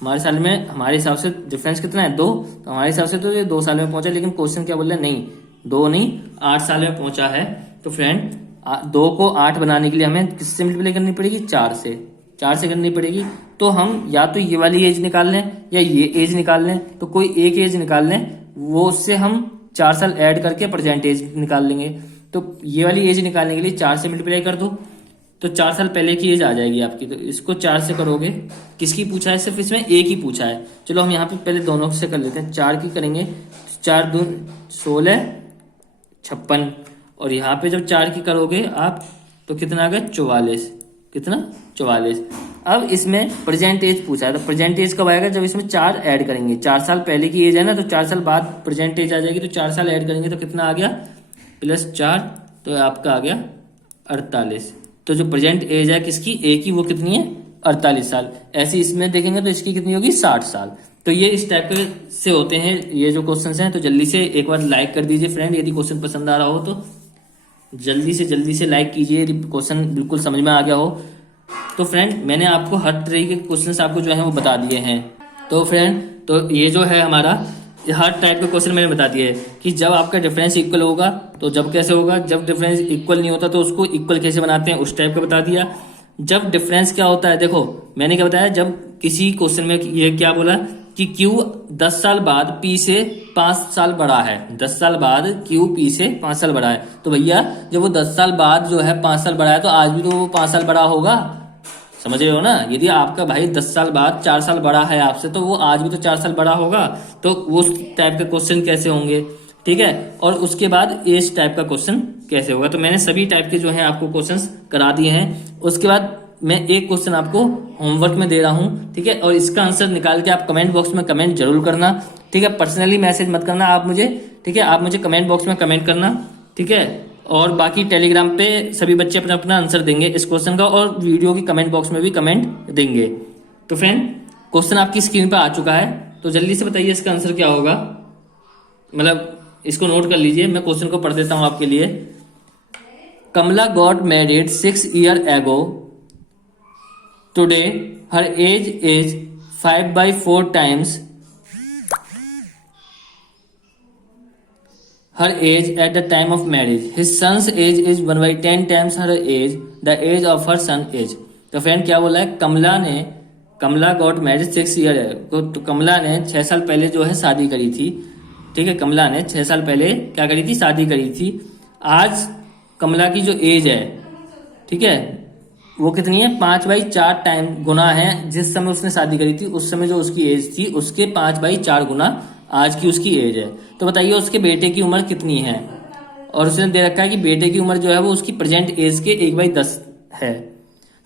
हमारे हिसाब से डिफरेंस कितना है, 2, तो हमारे हिसाब से तो ये 2 साल में पहुंचा। लेकिन क्वेश्चन क्या बोल रहा है, नहीं 2 नहीं 8 साल में पहुंचा है। तो फ्रेंड 2 को 8 बनाने के लिए हमें किससे मल्टीप्लाई करनी पड़ेगी, 4 से करनी पड़ेगी। तो हम या तो ये वाली एज निकाल लें या ये एज निकाल लें, तो कोई एक एज निकाल लें, वो उससे हम 4 साल ऐड करके प्रेजेंट एज निकाल लेंगे। तो ये वाली एज निकालने के लिए 4 से मल्टीप्लाई कर दो, तो 4 साल पहले की एज आ जाएगी आपकी। तो इसको 4 से करोगे, किसकी पूछा है, सिर्फ इसमें एक ही पूछा है। चलो हम यहाँ पे पहले दोनों से कर लेते हैं, 4 की करेंगे, 4 दून 16, 56, और यहाँ पे जब 4 की करोगे आप तो कितना आ गया, 44, कितना 44। अब इसमें प्रेजेंट एज पूछा है, तो प्रेजेंट एज कब आएगा, जब इसमें 4 ऐड करेंगे। 4 साल पहले की एज है ना, तो 4 साल बाद प्रेजेंट एज आ जाएगी। तो 4 साल ऐड करेंगे तो कितना आ गया, +4, तो आपका आ गया 48। तो जो प्रेजेंट एज है किसकी, ए की, वो कितनी है, 48 साल। ऐसे इसमें देखेंगे तो इसकी कितनी होगी, 60 साल। तो ये इस टाइप के से होते हैं ये जो क्वेश्चन हैं। तो जल्दी से एक बार लाइक कर दीजिए फ्रेंड, यदि क्वेश्चन पसंद आ रहा हो तो जल्दी से लाइक कीजिए, यदि क्वेश्चन बिल्कुल समझ में आ गया हो तो। फ्रेंड मैंने आपको हर तरीके के क्वेश्चन आपको जो है वो बता दिए हैं। तो फ्रेंड तो ये जो है हमारा हर टाइप का क्वेश्चन मैंने बता दिया है कि जब आपका डिफरेंस इक्वल होगा तो जब कैसे होगा, जब डिफरेंस इक्वल नहीं होता तो उसको इक्वल कैसे बनाते हैं उस टाइप का बता दिया। जब डिफरेंस क्या होता है, देखो मैंने क्या बताया, जब किसी क्वेश्चन में ये क्या बोला कि Q 10 साल बाद P से 5 साल बड़ा है, 10 साल बाद Q P से 5 साल बड़ा है, तो भैया जब वो 10 साल बाद जो है 5 साल बड़ा है तो आज भी तो वो 5 साल बड़ा होगा। समझ रहे हो ना, यदि आपका भाई 10 साल बाद 4 साल बड़ा है आपसे तो वो आज भी तो 4 साल बड़ा होगा। तो वो उस टाइप के क्वेश्चन कैसे होंगे, ठीक है। और उसके बाद इस टाइप का क्वेश्चन कैसे होगा, तो मैंने सभी टाइप के जो है आपको क्वेश्चंस करा दिए हैं। उसके बाद मैं एक क्वेश्चन आपको होमवर्क में दे रहा हूं, ठीक है, और इसका आंसर निकाल के आप कमेंट बॉक्स में कमेंट जरूर करना, ठीक है। पर्सनली मैसेज मत करना आप मुझे, ठीक है, आप मुझे कमेंट बॉक्स में कमेंट करना, ठीक है। और बाकी टेलीग्राम पे सभी बच्चे अपना अपना आंसर देंगे इस क्वेश्चन का, और वीडियो की कमेंट बॉक्स में भी कमेंट देंगे। तो फ्रेंड क्वेश्चन आपकी स्क्रीन पे आ चुका है, तो जल्दी से बताइए इसका आंसर क्या होगा, मतलब इसको नोट कर लीजिए, मैं क्वेश्चन को पढ़ देता हूं आपके लिए। कमला got married 6 years ago. Today her age is 5/4 times her age at the time of marriage. His son's age is 1/10 times her age, the age of her son age. तो फ्रेंड क्या बोला है, कमला गॉट मैरिज 6 years है, तो कमला ने 6 साल पहले जो है शादी करी थी, ठीक है। कमला ने 6 साल पहले क्या करी थी, शादी करी थी। आज कमला की जो एज है, ठीक है, वो कितनी है, 5/4 टाइम गुना है जिस समय उसने शादी करी थी उस समय जो उसकी एज थी उसके 5/4 गुना आज की उसकी एज है। तो बताइए उसके बेटे की उम्र कितनी है, और उसने दे रखा है कि बेटे की उम्र जो है वो उसकी प्रेजेंट एज के 1/10 है।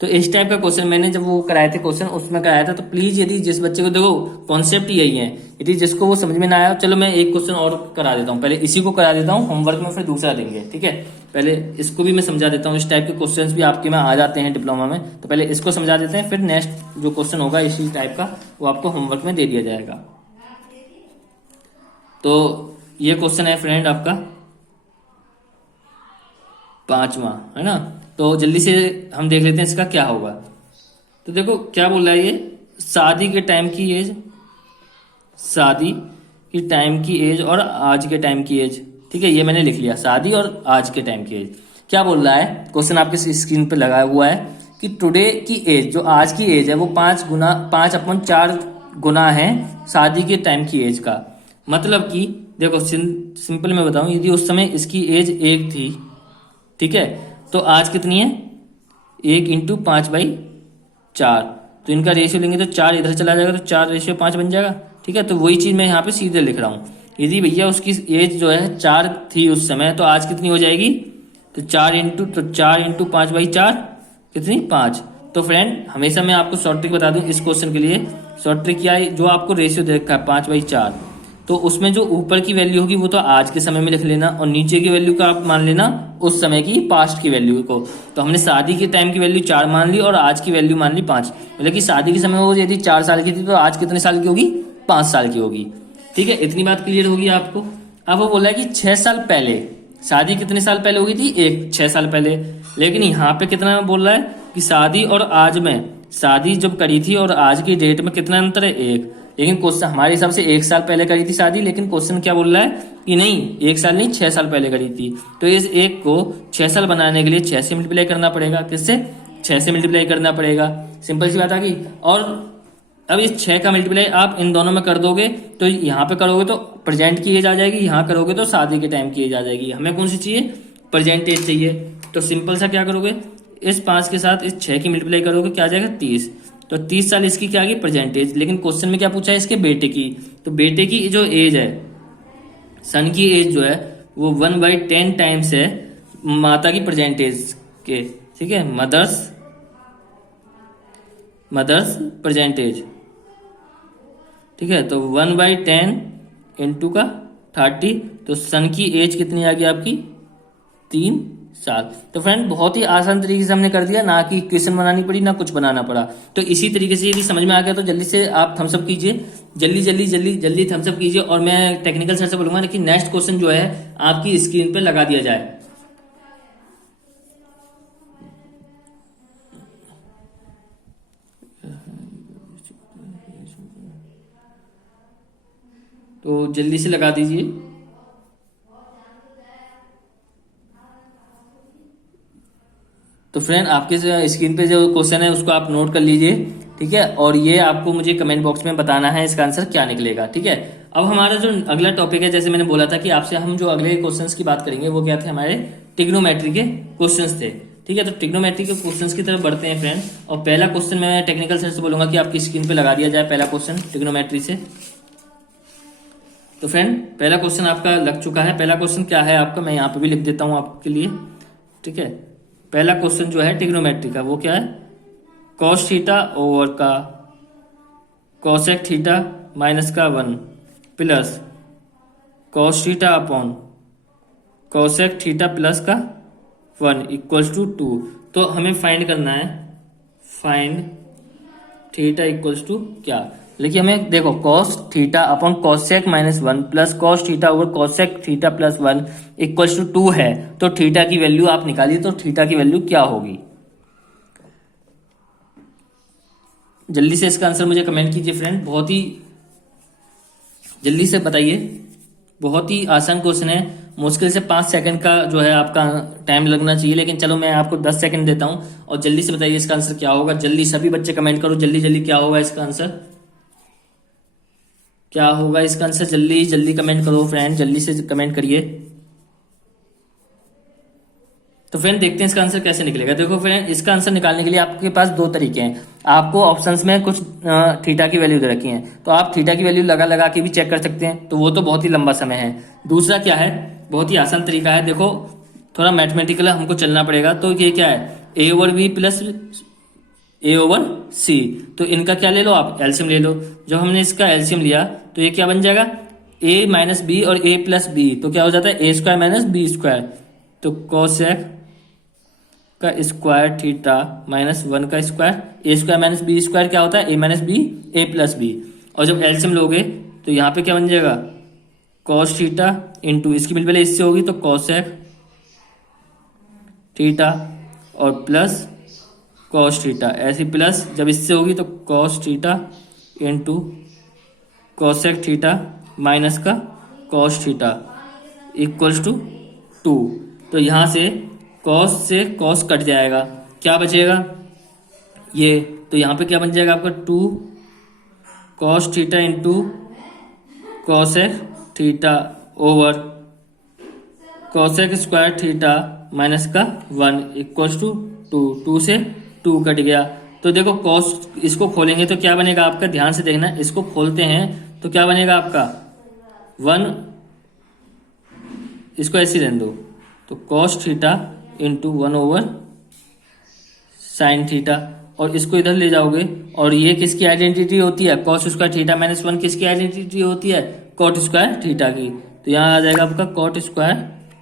तो इस टाइप का क्वेश्चन मैंने जब वो कराए थे क्वेश्चन उसमें कराया था। तो प्लीज यदि जिस बच्चे को, देखो कॉन्सेप्ट यही है, यदि जिसको वो समझ में ना आया, चलो मैं एक क्वेश्चन और करा देता हूँ, पहले इसी को करा देता हूँ होमवर्क में, फिर दूसरा देंगे, ठीक है। पहले इसको भी मैं समझा देता हूँ, इस टाइप के क्वेश्चन भी आपके में आ जाते हैं डिप्लोमा में, तो पहले इसको समझा देते हैं, फिर नेक्स्ट जो क्वेश्चन होगा इसी टाइप का वो आपको होमवर्क में दे दिया जाएगा। तो ये क्वेश्चन है फ्रेंड आपका 5वां, है ना। तो जल्दी से हम देख लेते हैं इसका क्या होगा। तो देखो क्या बोल रहा है ये, शादी के टाइम की एज, शादी की टाइम की एज और आज के टाइम की एज, ठीक है, ये मैंने लिख लिया, शादी और आज के टाइम की एज। क्या बोल रहा है क्वेश्चन आपके स्क्रीन पे लगा हुआ है कि टुडे की एज, जो आज की एज है वो 5/4 गुना है शादी के टाइम की एज का। मतलब कि देखो सिंपल मैं बताऊं, यदि उस समय इसकी एज 1 थी, ठीक है, तो आज कितनी है, 1 × 5/4, तो इनका रेशियो लेंगे तो 4 इधर चला जाएगा तो 4/5 बन जाएगा, ठीक है। तो वही चीज मैं यहाँ पे सीधे लिख रहा हूँ, यदि भैया उसकी एज जो है 4 थी उस समय तो आज कितनी हो जाएगी, तो 4 × 5/4 कितनी, 5। तो फ्रेंड हमेशा मैं आपको शॉर्ट ट्रिक बता दूं इस क्वेश्चन के लिए, शॉर्ट ट्रिक क्या है, जो आपको रेशियो दे रखा है 5/4, तो उसमें जो ऊपर की वैल्यू होगी वो तो आज के समय में लिख लेना, और नीचे की वैल्यू का आप मान लेना उस समय की पास्ट की वैल्यू को। तो हमने शादी के टाइम की वैल्यू 4 मान ली और आज की वैल्यू मान ली 5, मतलब कि शादी के समय वो यदि 4 साल की थी तो आज कितने साल की होगी, 5 साल की होगी, ठीक है। इतनी बात क्लियर होगी आपको। अब वो बोला है कि 6 साल पहले, शादी कितने साल पहले होगी थी, 6 साल पहले, लेकिन यहाँ पे कितना बोल रहा है कि शादी और आज में, शादी जब करी थी और आज की डेट में कितना अंतर है, 1। लेकिन क्वेश्चन हमारे हिसाब से 1 साल पहले करी थी शादी, लेकिन क्वेश्चन क्या बोल रहा है कि नहीं 1 साल नहीं 6 साल पहले करी थी। तो इस 1 को 6 साल बनाने के लिए 6 से मल्टीप्लाई करना पड़ेगा, किससे, 6 से मल्टीप्लाई करना पड़ेगा, सिंपल सी बात आ गई। और अब इस 6 का मल्टीप्लाई आप इन दोनों में कर दोगे तो यहाँ पे करोगे तो प्रेजेंट की एज आ जाएगी, यहाँ करोगे तो शादी के टाइम की एज आ जाएगी। हमें कौन सी चाहिए, प्रेजेंट एज चाहिए। तो सिंपल सा क्या करोगे, इस 5 के साथ इस 6 की मल्टीप्लाई करोगे, क्या आ जाएगा 30, तो 30 साल इसकी क्या आ गई, प्रेजेंट एज। लेकिन क्वेश्चन में क्या पूछा है, इसके बेटे की, तो बेटे की जो एज है, सन की एज जो है वो 1/10 टाइम्स है माता की प्रेजेंट एज के, ठीक है, मदर्स प्रेजेंट एज, ठीक है। तो 1/10 इंटू का 30, तो सन की एज कितनी आ गई आपकी, 3 साल। तो फ्रेंड बहुत ही आसान तरीके से हमने कर दिया, ना कि इक्वेशन बनानी पड़ी ना कुछ बनाना पड़ा। तो इसी तरीके से यदि समझ में आ गया तो जल्दी से आप थम्स अप कीजिए, जल्दी जल्दी जल्दी जल्दी थम्स अप कीजिए, और मैं टेक्निकल सर से बोलूंगा कि नेक्स्ट क्वेश्चन जो है आपकी स्क्रीन पे लगा दिया जाए। तो जल्दी से लगा दीजिए। तो फ्रेंड आपके स्क्रीन पे जो क्वेश्चन है उसको आप नोट कर लीजिए, ठीक है, और ये आपको मुझे कमेंट बॉक्स में बताना है इसका आंसर क्या निकलेगा, ठीक है। अब हमारा जो अगला टॉपिक है, जैसे मैंने बोला था कि आपसे हम जो अगले क्वेश्चंस की बात करेंगे वो क्या थे, हमारे ट्रिग्नोमेट्री के क्वेश्चंस थे, ठीक है। तो ट्रिग्नोमेट्री के क्वेश्चंस की तरफ बढ़ते हैं फ्रेंड। और पहला क्वेश्चन मैं टेक्निकल सेंस से बोलूंगा कि आपकी स्क्रीन पे लगा दिया जाए पहला क्वेश्चन ट्रिग्नोमेट्री से। तो फ्रेंड पहला क्वेश्चन आपका लग चुका है। पहला क्वेश्चन क्या है आपका, मैं यहाँ पे भी लिख देता हूँ आपके लिए, ठीक है। पहला क्वेश्चन जो है ट्रिग्नोमेट्री का वो क्या है, कॉस थीटा ओवर का कॉसेक थीटा माइनस का 1 plus cos theta upon cosec theta plus का 1 इक्वल्स टू 2। तो हमें फाइंड करना है, फाइंड थीटा इक्वल्स टू क्या, लेकिन हमें देखो cos theta upon cosec minus 1 plus cos theta over cosec theta plus 1 equals to 2 है। तो थीटा की वैल्यू आप निकालिए, तो थीटा की वैल्यू क्या होगी, जल्दी से इसका आंसर मुझे कमेंट कीजिए फ्रेंड, बहुत ही जल्दी से बताइए। बहुत ही आसान क्वेश्चन है, मुश्किल से 5 सेकंड का जो है आपका टाइम लगना चाहिए, लेकिन चलो मैं आपको 10 सेकंड देता हूं और जल्दी से बताइए इसका आंसर क्या होगा। जल्दी सभी बच्चे कमेंट करो, जल्दी जल्दी क्या होगा इसका आंसर, क्या होगा इसका आंसर, जल्दी जल्दी कमेंट करो फ्रेंड, जल्दी से कमेंट करिए। तो फ्रेंड देखते हैं इसका आंसर कैसे निकलेगा। देखो फ्रेंड इसका आंसर निकालने के लिए आपके पास 2 तरीके हैं। आपको ऑप्शंस में कुछ थीटा की वैल्यू दे रखी है, तो आप थीटा की वैल्यू लगा लगा के भी चेक कर सकते हैं, तो वो तो बहुत ही लंबा समय है। दूसरा क्या है, बहुत ही आसान तरीका है, देखो थोड़ा मैथमेटिकल हमको चलना पड़ेगा। तो ये क्या है, ए ओवर बी प्लस ए ओवर सी, तो इनका क्या ले लो आप, एलसीएम ले लो। जब हमने इसका एलसीएम लिया तो ये क्या बन जाएगा, ए माइनस बी और ए प्लस बी, तो क्या हो जाता है ए स्क्वायर माइनस बी स्क्वायर। तो कॉसेक का स्क्वायर थीटा माइनस 1 का स्क्वायर, ए स्क्वायर माइनस बी स्क्वायर क्या होता है, ए माइनस बी ए प्लस बी। और जब एलसीएम लोगे तो यहाँ पे क्या बन जाएगा, कॉस थीटा इंटू इसकी बिल पहले इससे होगी तो कॉसेक थीटा और प्लस कॉस थीटा, ऐसी प्लस जब इससे होगी तो cos theta into cosec theta minus का कॉस थीटा इक्वल्स टू 2। तो यहाँ से कॉस से कॉस कट जाएगा, क्या बचेगा ये, तो यहाँ पे क्या बन जाएगा आपका 2 cos theta into cosec theta over cosec square theta minus का 1 इक्वल्स टू 2। 2 से 2 कट गया। तो देखो कॉस इसको खोलेंगे तो क्या बनेगा आपका, ध्यान से देखना, इसको खोलते हैं तो क्या बनेगा आपका 1, इसको ऐसे रहने दो, तो cos theta into 1 over sine theta, और इसको इधर ले जाओगे और ये किसकी आइडेंटिटी होती है, कॉस स्क्वायर थीटा माइनस 1 किसकी आइडेंटिटी होती है, कॉट स्क्वायर थीटा की। तो यहाँ आ जाएगा आपका कॉट स्क्वायर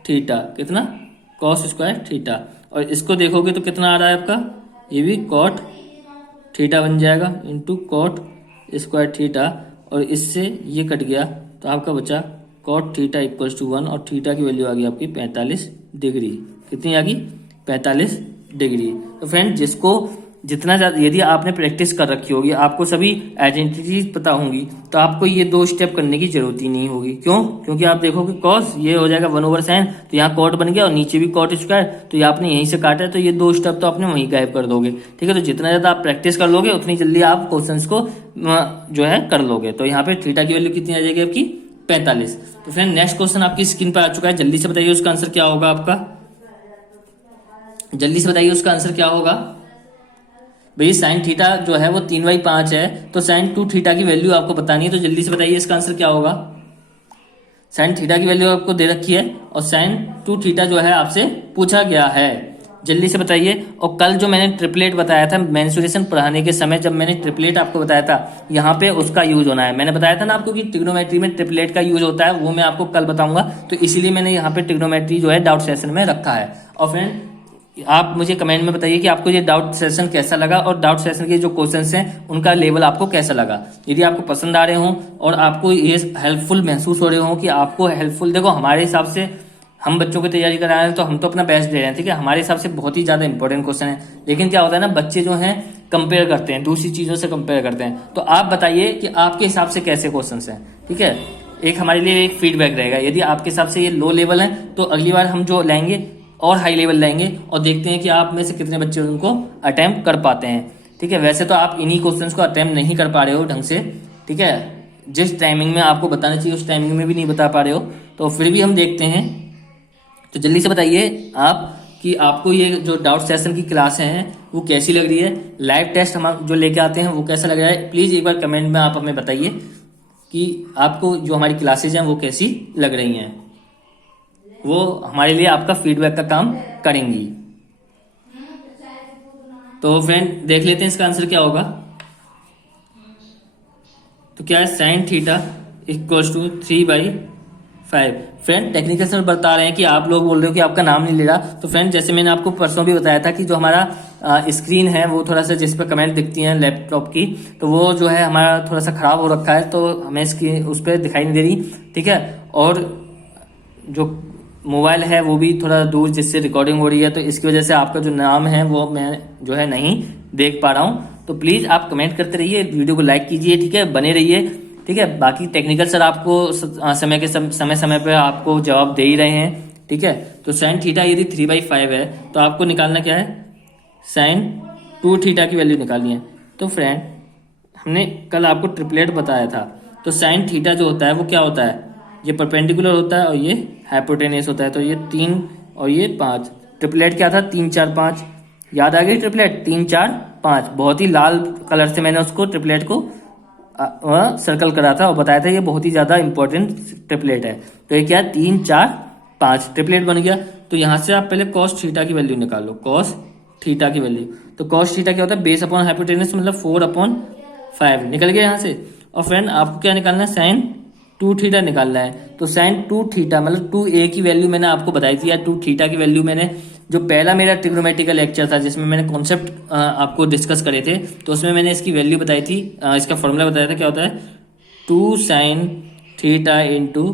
थीटा, कितना, कॉस स्क्वायर थीटा, और इसको देखोगे तो कितना आ रहा है आपका, ये भी कॉट थीटा बन जाएगा इंटू कॉट स्क्वायर थीटा, और इससे ये कट गया तो आपका बचा कॉट थीटा इक्वल्स टू 1, और थीटा की वैल्यू आ गई आपकी 45 डिग्री। कितनी आ गई, 45 डिग्री। तो फ्रेंड जिसको जितना ज्यादा, यदि आपने प्रैक्टिस कर रखी होगी, आपको सभी आइडेंटिटीज पता होंगी, तो आपको ये 2 स्टेप करने की जरूरत ही नहीं होगी। क्यों, क्योंकि आप देखोगे कॉस ये हो जाएगा 1 ओवर साइन, तो यहाँ कॉट बन गया और नीचे भी कॉट स्क्वायर, तो ये आपने यहीं से काटा है, तो ये 2 स्टेप तो आपने वहीं गायब कर दोगे, ठीक है। तो जितना ज्यादा आप प्रैक्टिस कर लोगे उतनी जल्दी आप क्वेश्चंस को जो है कर लोगे। तो यहाँ पे थीटा की वैल्यू कितनी आ जाएगी आपकी, 45। तो फ्रेंड नेक्स्ट क्वेश्चन आपकी स्क्रीन पर आ चुका है, जल्दी से बताइए उसका आंसर क्या होगा आपका, जल्दी से बताइए उसका आंसर क्या होगा। भाई साइन थीटा जो है वो 3/5 है, तो साइन 2 थीटा की वैल्यू आपको बतानी है, तो जल्दी से बताइए इसका आंसर क्या होगा। साइन थीटा की वैल्यू आपको दे रखी है और साइन 2 थीटा जो है आपसे पूछा गया है, जल्दी से बताइए। और कल जो मैंने ट्रिपलेट बताया था मेंसुरेशन पढ़ाने के समय, जब मैंने ट्रिपलेट आपको बताया था, यहाँ पे उसका यूज होना है। मैंने बताया था ना आपको कि ट्रिग्नोमेट्री में ट्रिपलेट का यूज होता है, वो मैं आपको कल बताऊंगा, तो इसीलिए मैंने यहाँ पे ट्रिग्नोमेट्री जो है डाउट सेशन में रखा है। और फ्रेंड आप मुझे कमेंट में बताइए कि आपको ये डाउट सेशन कैसा लगा, और डाउट सेशन के जो क्वेश्चंस हैं उनका लेवल आपको कैसा लगा। यदि आपको पसंद आ रहे हो और आपको ये हेल्पफुल महसूस हो रहे हो कि आपको हेल्पफुल, देखो हमारे हिसाब से हम बच्चों की तैयारी करा रहे हैं तो हम तो अपना बेस्ट दे रहे हैं, ठीक है, हमारे हिसाब से बहुत ही ज्यादा इंपॉर्टेंट क्वेश्चन है। लेकिन क्या होता है ना, बच्चे जो हैं कंपेयर करते हैं, दूसरी चीजों से कंपेयर करते हैं, तो आप बताइए कि आपके हिसाब से कैसे क्वेश्चन हैं, ठीक है। एक हमारे लिए एक फीडबैक रहेगा। यदि आपके हिसाब से ये लो लेवल है तो अगली बार हम जो लाएंगे और हाई लेवल लाएंगे और देखते हैं कि आप में से कितने बच्चे उनको अटेम्प्ट कर पाते हैं। ठीक है, वैसे तो आप इन्हीं क्वेश्चंस को अटेम्प्ट नहीं कर पा रहे हो ढंग से। ठीक है, जिस टाइमिंग में आपको बताना चाहिए उस टाइमिंग में भी नहीं बता पा रहे हो, तो फिर भी हम देखते हैं। तो जल्दी से बताइए आप कि आपको ये जो डाउट सेशन की क्लास हैं वो कैसी लग रही है, लाइव टेस्ट हम जो लेके आते हैं वो कैसा लग रहा है। प्लीज़ एक बार कमेंट में आप हमें बताइए कि आपको जो हमारी क्लासेज हैं वो कैसी लग रही हैं। वो हमारे लिए आपका फीडबैक का काम करेंगी। तो फ्रेंड देख लेते हैं इसका आंसर क्या होगा। तो क्या है, sine theta equals to 3/5। Friend technical sir बता रहे हैं कि आप लोग बोल रहे हो कि आपका नाम नहीं ले रहा। तो फ्रेंड जैसे मैंने आपको परसों भी बताया था कि जो हमारा स्क्रीन है वो थोड़ा सा, जिस पर कमेंट दिखती हैं लैपटॉप की, तो वो जो है हमारा थोड़ा सा खराब हो रखा है, तो हमें इसकी उस पर दिखाई नहीं दे रही। ठीक है, और जो मोबाइल है वो भी थोड़ा दूर जिससे रिकॉर्डिंग हो रही है, तो इसकी वजह से आपका जो नाम है वो मैं जो है नहीं देख पा रहा हूँ। तो प्लीज़ आप कमेंट करते रहिए, वीडियो को लाइक कीजिए। ठीक है, बने रहिए। ठीक है, बाकी टेक्निकल सर आपको समय समय पे आपको जवाब दे ही रहे हैं। ठीक है, तो साइन थीटा यदि 3/5 है तो आपको निकालना क्या है, साइन 2 थीटा की वैल्यू निकालनी है। तो फ्रेंड हमने कल आपको ट्रिपलेट बताया था। तो साइन थीटा जो होता है वो क्या होता है, ये परपेंडिकुलर होता है और ये हाइपोटेनियस होता है। तो ये 3 और ये 5, ट्रिपलेट क्या था, 3 4 5। याद आ गई ट्रिपलेट, 3 4 5। बहुत ही लाल कलर से मैंने उसको ट्रिपलेट को सर्कल करा था और बताया था ये बहुत ही ज्यादा इंपॉर्टेंट ट्रिपलेट है। तो ये क्या, 3 4 5 ट्रिपलेट बन गया। तो यहां से आप पहले कॉस थीटा की वैल्यू निकालो, कॉस थीटा की वैल्यू। तो कॉस थीटा क्या होता है, बेस अपॉन हाइपोटेनस, मतलब 4/5 निकल गया यहाँ से। और फ्रेंड आपको क्या निकालना है, साइन 2 थीटा निकालना है। तो साइन 2 थीटा मतलब 2a की वैल्यू मैंने आपको बताई थी, या 2 थीटा की वैल्यू मैंने जो पहला मेरा ट्रिग्नोमेट्री का लेक्चर था जिसमें मैंने कॉन्सेप्ट आपको डिस्कस करे थे, तो उसमें मैंने इसकी वैल्यू बताई थी, इसका फॉर्मूला बताया था। क्या होता है, 2 sine theta into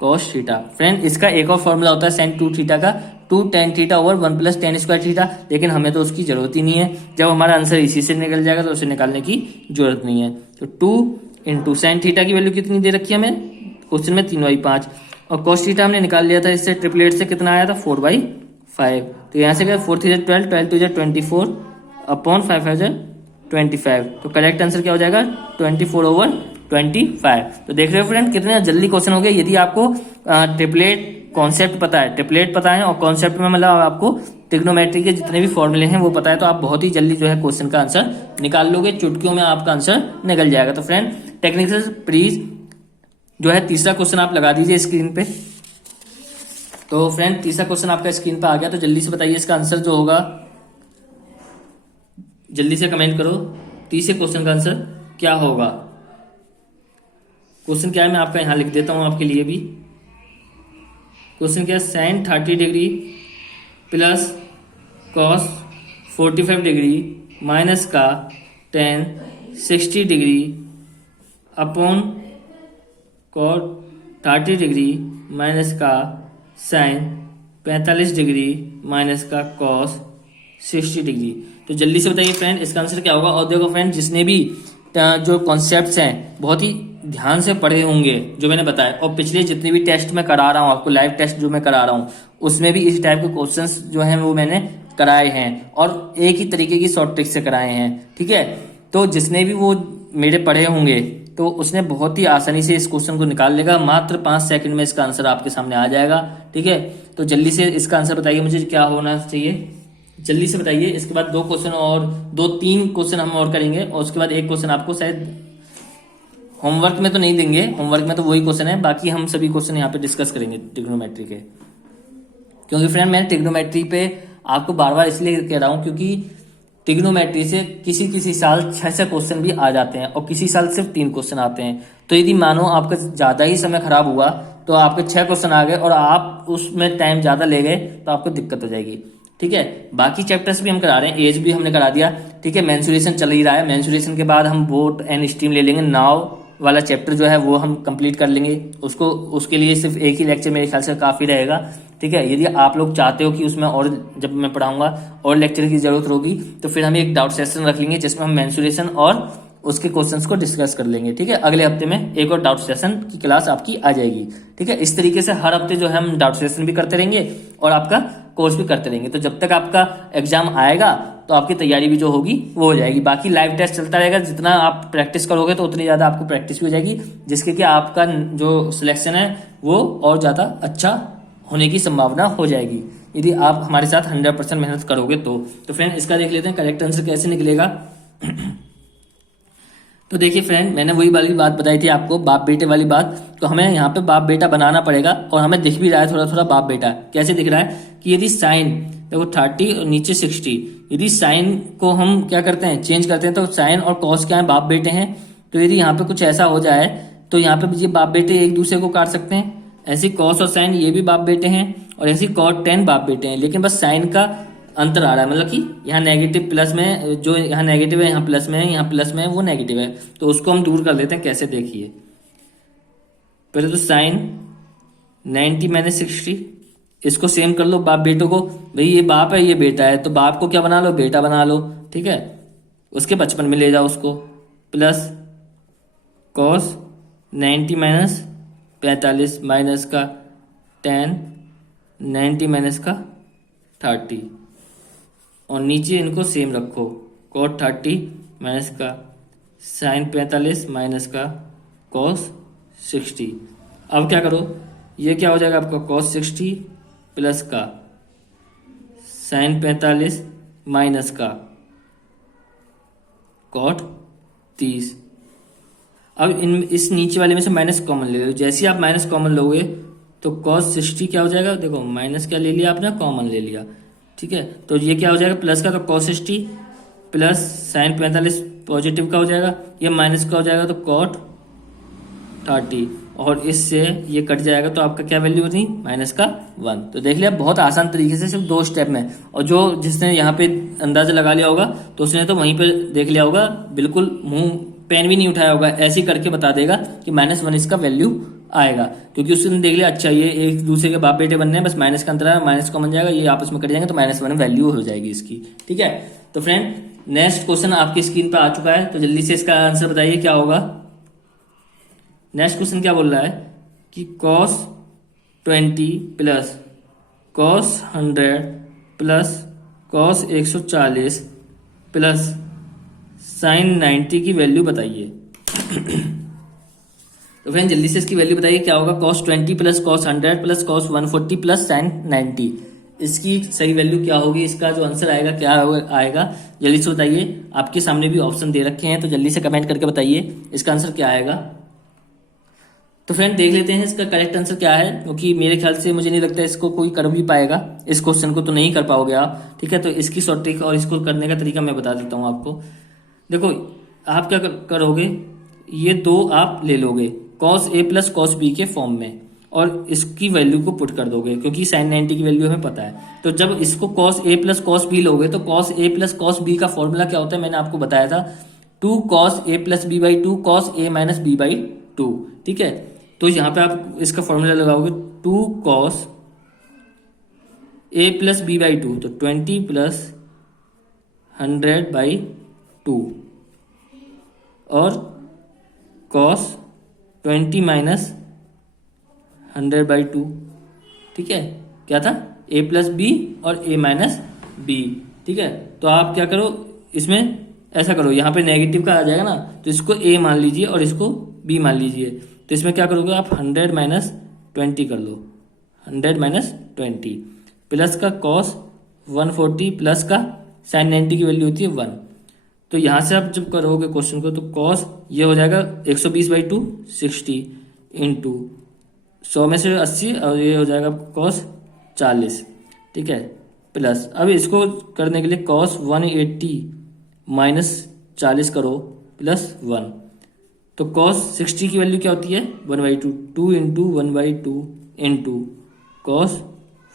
cos theta. Friend इसका एक और फॉर्मूला होता है साइन 2 थीटा का, 2 tan theta over 1 + tan square theta. लेकिन हमें तो उसकी जरूरत ही नहीं है, जब हमारा आंसर इसी से निकल जाएगा तो उसे निकालने की जरूरत नहीं है। तो 2 इंटू साइन थीटा की वैल्यू कितनी दे रखी है हमें क्वेश्चन में, 3/5। और कॉस थीटा हमने निकाल लिया था इससे, ट्रिपलेट से कितना आया था, 4/5। तो यहाँ से क्या, 4 3 12, 12 2 24 अपॉन 5 5 25। तो करेक्ट आंसर क्या हो जाएगा, 24/25। तो देख रहे हो फ्रेंड कितने जल्दी क्वेश्चन हो गए। यदि आपको ट्रिपलेट कॉन्सेप्ट पता है, ट्रिपलेट पता है और कॉन्सेप्ट में मतलब आपको ट्रिग्नोमेट्री के जितने भी फॉर्मूले हैं वो पता है, तो आप बहुत ही जल्दी जो है क्वेश्चन का आंसर निकाल लोगे, चुटकियों में आपका आंसर निकल जाएगा। तो फ्रेंड टेक्निकल प्लीज जो है तीसरा क्वेश्चन आप लगा दीजिए स्क्रीन पे। तो फ्रेंड तीसरा क्वेश्चन आपका स्क्रीन पे आ गया, तो जल्दी से बताइए इसका आंसर जो होगा, जल्दी से कमेंट करो तीसरे क्वेश्चन का आंसर क्या होगा। क्वेश्चन क्या है मैं आपका यहां लिख देता हूं आपके लिए भी। क्वेश्चन क्या है, sine 30 degree plus cos 45 degree minus का tan 60 degree upon cot 30 degree minus का साइन 45 डिग्री माइनस का कॉस 60 डिग्री। तो जल्दी से बताइए फ्रेंड इसका आंसर क्या होगा। और देखो फ्रेंड जिसने भी जो कॉन्सेप्ट्स हैं बहुत ही ध्यान से पढ़े होंगे जो मैंने बताया, और पिछले जितने भी टेस्ट मैं करा रहा हूँ आपको, लाइव टेस्ट जो मैं करा रहा हूँ उसमें भी इस टाइप के क्वेश्चंस जो हैं वो मैंने कराए हैं और एक ही तरीके की शॉर्ट ट्रिक से कराए हैं। ठीक है, तो जिसने भी वो मेरे पढ़े होंगे तो उसने बहुत ही आसानी से इस क्वेश्चन को निकाल लेगा। मात्र 5 सेकंड में इसका आंसर आपके सामने आ जाएगा। ठीक है, तो जल्दी से इसका आंसर बताइए मुझे क्या होना चाहिए, जल्दी से बताइए। इसके बाद 2 क्वेश्चन और 2-3 क्वेश्चन हम और करेंगे और उसके बाद एक क्वेश्चन आपको शायद होमवर्क में तो नहीं देंगे, होमवर्क में तो वही क्वेश्चन है, बाकी हम सभी क्वेश्चन यहाँ पे डिस्कस करेंगे ट्रिग्नोमेट्री के। क्योंकि फ्रेंड मैं ट्रिग्नोमेट्री पे आपको बार बार इसलिए कह रहा हूँ क्योंकि ट्रिग्नोमेट्री से किसी साल 6 क्वेश्चन भी आ जाते हैं और किसी साल सिर्फ 3 क्वेश्चन आते हैं। तो यदि मानो आपका ज्यादा ही समय खराब हुआ तो आपके 6 क्वेश्चन आ गए और आप उसमें टाइम ज्यादा ले गए तो आपको दिक्कत हो जाएगी। ठीक है, बाकी चैप्टर्स भी हम करा रहे हैं, एज भी हमने करा दिया। ठीक है, मेंसुरेशन चल ही रहा है, मेंसुरेशन के बाद हम बोट एंड स्टीम ले लेंगे, नाव वाला चैप्टर जो है वो हम कंप्लीट कर लेंगे। उसको उसके लिए सिर्फ एक ही लेक्चर मेरे ख्याल से काफी रहेगा। ठीक है, यदि आप लोग चाहते हो कि उसमें और जब मैं पढ़ाऊंगा और लेक्चर की जरूरत होगी तो फिर हम एक डाउट सेशन रख लेंगे जिसमें हम मेंसुरेशन और उसके क्वेश्चंस को डिस्कस कर लेंगे। ठीक है, अगले हफ्ते में एक और डाउट सेशन की क्लास आपकी आ जाएगी। ठीक है, इस तरीके से हर हफ्ते जो है हम डाउट सेशन भी करते रहेंगे और आपका कोर्स भी करते रहेंगे। तो जब तक आपका एग्जाम आएगा तो आपकी तैयारी भी जो होगी वो हो जाएगी। बाकी लाइव टेस्ट चलता रहेगा, जितना आप प्रैक्टिस करोगे तो उतनी ज्यादा आपको प्रैक्टिस भी हो जाएगी, जिसके कि आपका जो सिलेक्शन है वो और ज्यादा अच्छा होने की संभावना हो जाएगी यदि आप हमारे साथ 100% मेहनत करोगे तो फ्रेंड इसका देख लेते हैं करेक्ट आंसर कैसे निकलेगा। तो देखिए फ्रेंड, मैंने वही वाली बात बताई थी आपको, बाप बेटे वाली बात। तो हमें यहाँ पे बाप बेटा बनाना पड़ेगा और हमें दिख भी रहा है थोड़ा थोड़ा बाप बेटा। कैसे दिख रहा है कि यदि साइन देखो 30 और नीचे 60, यदि साइन को हम क्या करते हैं चेंज करते हैं तो साइन और कॉस क्या है, बाप बेटे हैं। तो यदि यहाँ पे कुछ ऐसा हो जाए तो यहाँ पे ये बाप बेटे एक दूसरे को काट सकते हैं। ऐसी कॉस और साइन ये भी बाप बेटे हैं और ऐसी कॉट टेन बाप बेटे हैं, लेकिन बस साइन का अंतर आ रहा है, मतलब कि यहाँ नेगेटिव प्लस में, जो यहाँ नेगेटिव है यहाँ प्लस में है, यहाँ प्लस में है वो नेगेटिव है। तो उसको हम दूर कर लेते हैं। कैसे, देखिए पहले तो साइन 90 माइनस 60, इसको सेम कर लो बाप बेटों को। भाई ये बाप है ये बेटा है, तो बाप को क्या बना लो, बेटा बना लो। ठीक है, उसके 55 में ले जाओ उसको, प्लस कॉस 90 माइनस 45 माइनस का 10 90 माइनस का 30 और नीचे इनको सेम रखो, कॉट 30 माइनस का साइन 45 माइनस का कॉस 60। अब क्या करो, ये क्या हो जाएगा आपका कॉस 60 प्लस का साइन 45 माइनस का कॉट 30। अब इस नीचे वाले में से माइनस कॉमन ले लो। जैसे ही आप माइनस कॉमन लोगे तो कॉस 60 क्या हो जाएगा, देखो माइनस क्या ले लिया आपने, कॉमन ले लिया। ठीक है, तो ये क्या हो जाएगा प्लस का, तो कॉस 60 प्लस साइन 45 पॉजिटिव का हो जाएगा, ये माइनस का हो जाएगा तो कॉट 30 और इससे ये कट जाएगा तो आपका क्या वैल्यू बनी, माइनस का 1। तो देख लिया बहुत आसान तरीके से, सिर्फ 2 स्टेप में। और जो जिसने यहाँ पे अंदाजा लगा लिया होगा तो उसने तो वहीं पे देख लिया होगा, बिल्कुल मुंह पेन भी नहीं उठाया होगा, ऐसे ही करके बता देगा कि -1 इसका वैल्यू आएगा, क्योंकि उसने देख लिया अच्छा ये एक दूसरे के बाप बेटे बनने हैं, बस माइनस का अंतर है, माइनस का बन जाएगा, ये आपस में कट जाएंगे तो -1 वैल्यू हो जाएगी इसकी। ठीक है, तो फ्रेंड नेक्स्ट क्वेश्चन आपकी स्क्रीन पर आ चुका है, तो जल्दी से इसका आंसर बताइए क्या होगा। नेक्स्ट क्वेश्चन क्या बोल रहा है कि cos 20 plus cos 100 plus cos 140 plus sin 90 की वैल्यू बताइए। तो फ्रेंड जल्दी से इसकी वैल्यू बताइए क्या होगा, cos 20 plus cos 100 plus cos 140 plus sin 90। इसकी सही वैल्यू क्या होगी, इसका जो आंसर आएगा क्या आएगा, जल्दी से बताइए। आपके सामने भी ऑप्शन दे रखे हैं तो जल्दी से कमेंट करके बताइए इसका आंसर क्या आएगा। तो फ्रेंड देख लेते हैं इसका करेक्ट आंसर क्या है, क्योंकि मेरे ख्याल से मुझे नहीं लगता इसको कोई कर भी पाएगा, इस क्वेश्चन को तो नहीं कर पाओगे आप। ठीक है, तो इसकी शॉर्ट ट्रिक और इसको करने का तरीका मैं बता देता हूँ आपको। देखो आप क्या करोगे, ये 2 आप ले लोगे cos a plus cos b के फॉर्म में और इसकी वैल्यू को पुट कर दोगे, क्योंकि sin 90 की वैल्यू हमें पता है। तो जब इसको cos a plus cos b लोगे तो cos a plus cos b का फॉर्मूला क्या होता है, मैंने आपको बताया था 2 cos a plus b by 2 cos a minus b by 2। ठीक है, तो यहाँ पे आप इसका फॉर्मूला लगाओगे 2 cos a plus b by 2, तो 20 प्लस 100 बाई 2 और cos 20 माइनस 100 बाई 2। ठीक है, क्या था a प्लस बी और a माइनस बी। ठीक है, तो आप क्या करो, इसमें ऐसा करो, यहाँ पे नेगेटिव का आ जाएगा ना, तो इसको a मान लीजिए और इसको b मान लीजिए। तो इसमें क्या करोगे आप 100 माइनस 20 कर लो, 100 माइनस 20 प्लस का cos 140 प्लस का sin 90 की वैल्यू होती है 1। तो यहाँ से आप जब करोगे क्वेश्चन को तो cos ये हो जाएगा 120 बाई 2 60 इंटू 100 में से 80 और ये हो जाएगा cos 40। ठीक है, प्लस अब इसको करने के लिए cos 180 माइनस 40 करो प्लस 1। तो cos 60 की वैल्यू क्या होती है 1/2, 2 इंटू 1/2 इंटू cos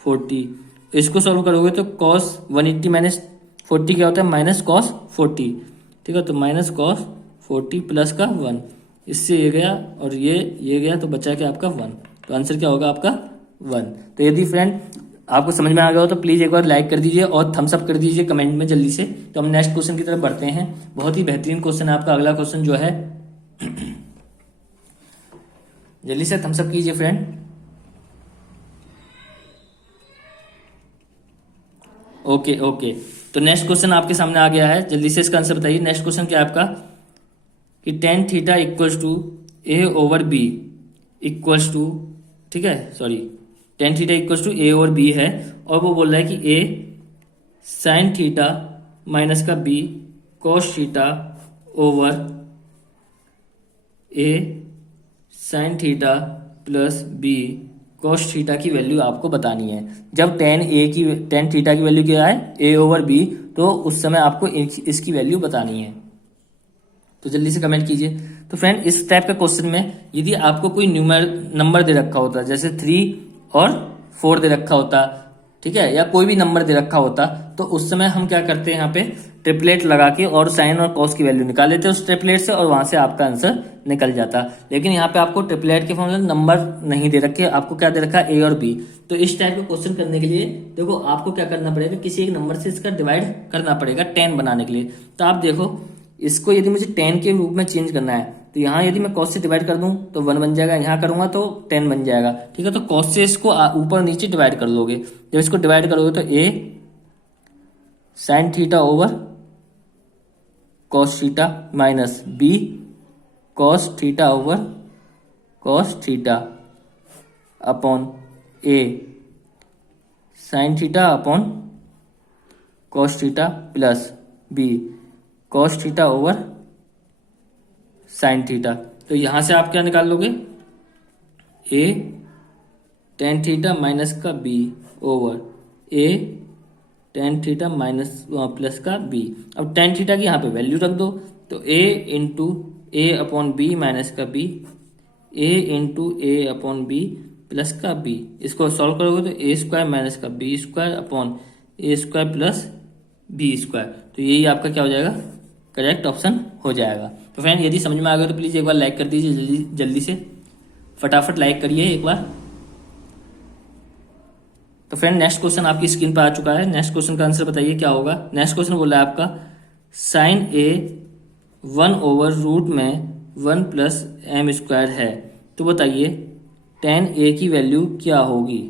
40। इसको सॉल्व करोगे तो cos 180 माइनस 40 क्या होता है, माइनस cos 40। ठीक है, तो माइनस cos 40 प्लस का 1, इससे ये गया और ये गया, तो बचा क्या आपका 1। तो आंसर क्या होगा आपका 1। तो यदि फ्रेंड आपको समझ में आ गया हो तो प्लीज़ एक बार लाइक कर दीजिए और थम्स अप कर दीजिए कमेंट में जल्दी से। तो हम नेक्स्ट क्वेश्चन की तरफ बढ़ते हैं। बहुत ही बेहतरीन क्वेश्चन है आपका अगला क्वेश्चन जो है। जल्दी से थम्स अप कीजिए फ्रेंड। ओके ओके, तो नेक्स्ट क्वेश्चन आपके सामने आ गया है, जल्दी से इसका आंसर बताइए। नेक्स्ट क्वेश्चन क्या है आपका कि tan theta equals to A over B equals to, ठीक है, sorry, tan theta equals to A over B है, और वो बोल रहा है कि ए साइन थीटा माइनस का B cos theta over A sine theta plus B cos theta की वैल्यू आपको बतानी है। जब टेन थीटा की वैल्यू क्या है ए ओवर बी, तो उस समय आपको इसकी वैल्यू बतानी है। तो जल्दी से कमेंट कीजिए। तो फ्रेंड इस टाइप का क्वेश्चन में यदि आपको कोई नंबर दे रखा होता, जैसे 3 और 4 दे रखा होता, ठीक है, या कोई भी नंबर दे रखा होता, तो उस समय हम क्या करते हैं यहाँ पे ट्रिपलेट लगा के और साइन और कॉस की वैल्यू निकाल लेते उस ट्रिपलेट से, और वहां से आपका आंसर निकल जाता। लेकिन यहाँ पे आपको ट्रिपलेट के फॉर्मूले नंबर नहीं दे रखे, आपको क्या दे रखा है ए और बी। तो इस टाइप का क्वेश्चन करने के लिए देखो आपको क्या करना पड़ेगा, किसी एक नंबर से इसका डिवाइड करना पड़ेगा 10 बनाने के लिए। तो आप देखो इसको यदि मुझे 10 के रूप में चेंज करना है, तो यहाँ यदि मैं कॉस से डिवाइड कर दूं तो 1 बन जाएगा, यहाँ करूंगा तो 10 बन जाएगा, ठीक है। तो कॉस से इसको ऊपर नीचे डिवाइड कर लोगे। जब इसको डिवाइड करोगे तो A sine theta over cos theta minus B cos theta over cos theta upon A sine theta upon cos theta plus B cos theta over sine theta. तो यहां से आप क्या निकाल लोगे, ए टेन थीटा माइनस का B over A tan theta minus plus का B. अब टेन थीटा की यहाँ पे वैल्यू रख दो, तो A into A upon B minus का B, A into A upon B plus का बी। इसको सॉल्व करोगे तो ए स्क्वायर माइनस का बी स्क्वायर अपॉन ए स्क्वायर प्लस बी स्क्वायर। तो यही आपका क्या हो जाएगा, करेक्ट ऑप्शन हो जाएगा। तो फ्रेंड यदि समझ में आ गया तो प्लीज एक बार लाइक कर दीजिए, जल्दी से फटाफट लाइक करिए एक बार। तो फ्रेंड नेक्स्ट क्वेश्चन आपकी स्क्रीन पर आ चुका है। नेक्स्ट क्वेश्चन का आंसर बताइए क्या होगा। नेक्स्ट क्वेश्चन बोला है आपका साइन ए 1 ओवर रूट में 1 प्लस एम स्क्वायर है, तो बताइए टेन ए की वैल्यू क्या होगी।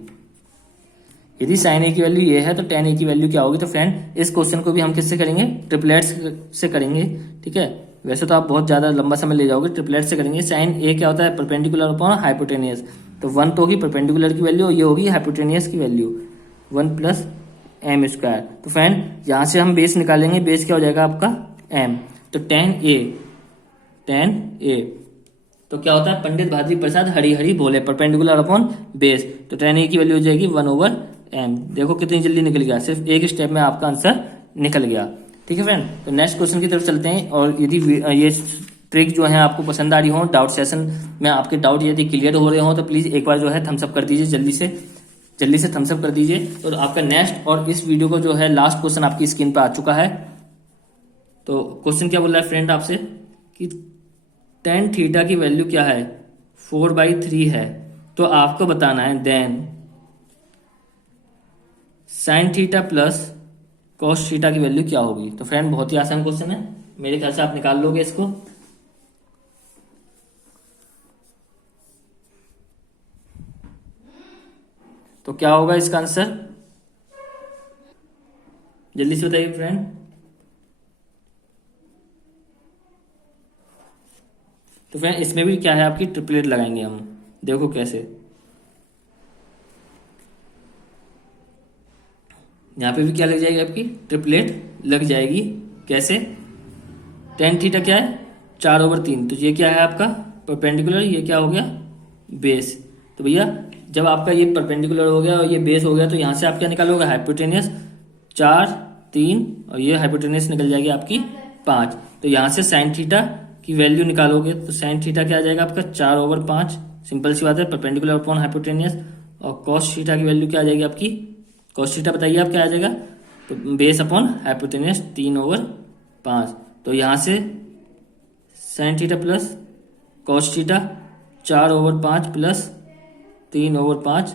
यदि साइन ए की वैल्यू ये है तो टेन ए की वैल्यू क्या होगी। तो फ्रेंड इस क्वेश्चन को भी हम किससे करेंगे, ट्रिपलेट्स से करेंगे, ठीक है। वैसे तो आप बहुत ज्यादा लंबा समय ले जाओगे, ट्रिपलेट से करेंगे। साइन ए क्या होता है, परपेंडिकुलर अपॉन हाइपोटेनियस। तो 1 तो होगी परपेंडिकुलर की वैल्यू और ये होगी हाइपोटेनियस की वैल्यू 1 प्लस एम स्क्वायर। तो फ्रेंड यहाँ से हम बेस निकालेंगे, बेस क्या हो जाएगा आपका एम। तो टेन ए तो क्या होता है, पंडित भाद्री प्रसाद हरी हरी बोले, परपेंडिकुलर अपॉन बेस। तो टेन ए की वैल्यू हो जाएगी 1 ओवर एम। देखो कितनी जल्दी निकल गया, सिर्फ एक स्टेप में आपका आंसर निकल गया, ठीक है फ्रेंड। तो नेक्स्ट क्वेश्चन की तरफ चलते हैं। और यदि ये ट्रिक जो है आपको पसंद आ रही हो, डाउट सेशन में आपके डाउट यदि क्लियर हो रहे हो, तो प्लीज एक बार जो है थम्स अप कर दीजिए, जल्दी से थम्स अप कर दीजिए। तो आपका नेक्स्ट और इस वीडियो को जो है लास्ट क्वेश्चन आपकी स्क्रीन पर आ चुका है। तो क्वेश्चन क्या बोल रहा है फ्रेंड आपसे कि टेन थीटा की वैल्यू क्या है, 4/3 है, तो आपको बताना है then sine theta plus cos theta की वैल्यू क्या होगी। तो फ्रेंड बहुत ही आसान क्वेश्चन है, मेरे ख्याल से आप निकाल लोगे इसको। तो क्या होगा इसका आंसर, जल्दी से बताइए फ्रेंड। तो फ्रेंड इसमें भी क्या है, आपकी ट्रिपलेट लगाएंगे हम, देखो कैसे। यहां पे भी क्या लग जाएगी, आपकी ट्रिपलेट लग जाएगी। कैसे, टेन थीटा क्या है 4/3, तो ये क्या है आपका परपेंडिकुलर, ये क्या हो गया बेस। तो भैया जब आपका ये परपेंडिकुलर हो गया और ये बेस हो गया, तो यहां से आप क्या निकालोगे, हाइपोटेनियस 4, 3 और ये हाइपोटेनियस निकल जाएगी आपकी 5। तो यहां से साइन थीटा की वैल्यू निकालोगे, तो साइन थीटा क्या आ जाएगा आपका 4/5, सिंपल सी बात है, परपेंडिकुलर अपॉन हाइपोटेनियस। और कॉस थीटा की वैल्यू क्या आ जाएगी आपकी, कॉस थीटा बताइए आप क्या आ जाएगा, तो बेस अपॉन हाइपोटेनियस 3/5। तो यहां से sign theta plus cos theta 4/5 plus 3/5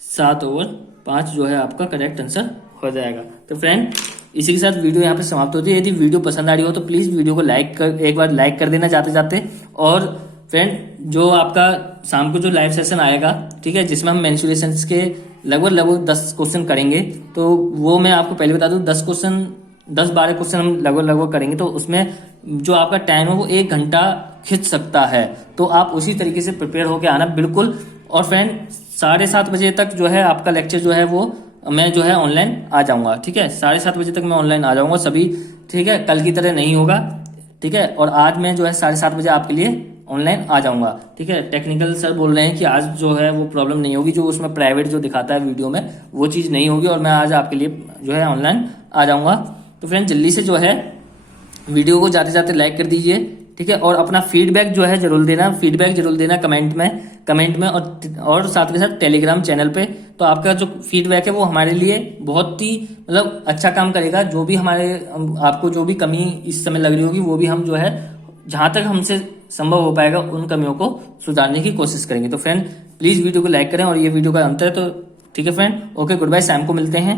7/5 5 जो है आपका करेक्ट आंसर हो जाएगा। तो फ्रेंड इसी के साथ वीडियो यहाँ पे समाप्त होती है। यदि वीडियो पसंद आ रही हो तो प्लीज वीडियो को एक बार लाइक कर देना जाते जाते। और फ्रेंड जो आपका शाम को जो लाइव सेशन आएगा, ठीक है, जिसमें हम मेंस्ट्रुएशन के लगभग 10 क्वेश्चन करेंगे, तो वो मैं आपको पहले बता दूं 10-12 क्वेश्चन हम लगभग करेंगे, तो उसमें जो आपका टाइम है वो 1 घंटा खिंच सकता है। तो आप उसी तरीके से प्रिपेयर होकर आना बिल्कुल। और फ्रेंड 7:30 बजे तक जो है आपका लेक्चर जो है वो मैं जो है ऑनलाइन आ जाऊंगा, ठीक है, 7:30 बजे तक मैं ऑनलाइन आ जाऊंगा सभी, ठीक है, कल की तरह नहीं होगा, ठीक है। और आज मैं जो है 7:30 बजे आपके लिए ऑनलाइन आ जाऊंगा, ठीक है। टेक्निकल सर बोल रहे हैं कि आज जो है वो प्रॉब्लम नहीं होगी, जो उसमें प्राइवेट जो दिखाता है वीडियो में वो चीज़ नहीं होगी, और मैं आज आपके लिए जो है ऑनलाइन आ जाऊंगा। तो फ्रेंड जल्दी से जो है वीडियो को जाते जाते लाइक कर दीजिए, ठीक है, और अपना फीडबैक जो है जरूर देना कमेंट में और साथ के साथ टेलीग्राम चैनल पे। तो आपका जो फीडबैक है वो हमारे लिए बहुत ही मतलब अच्छा काम करेगा। जो भी आपको जो भी कमी इस समय लग रही होगी वो भी हम जो है जहां तक हमसे संभव हो पाएगा उन कमियों को सुधारने की कोशिश करेंगे। तो फ्रेंड प्लीज वीडियो को लाइक करें, और ये वीडियो का अंत है, तो ठीक है फ्रेंड, ओके, गुड बाय, शाम को मिलते हैं।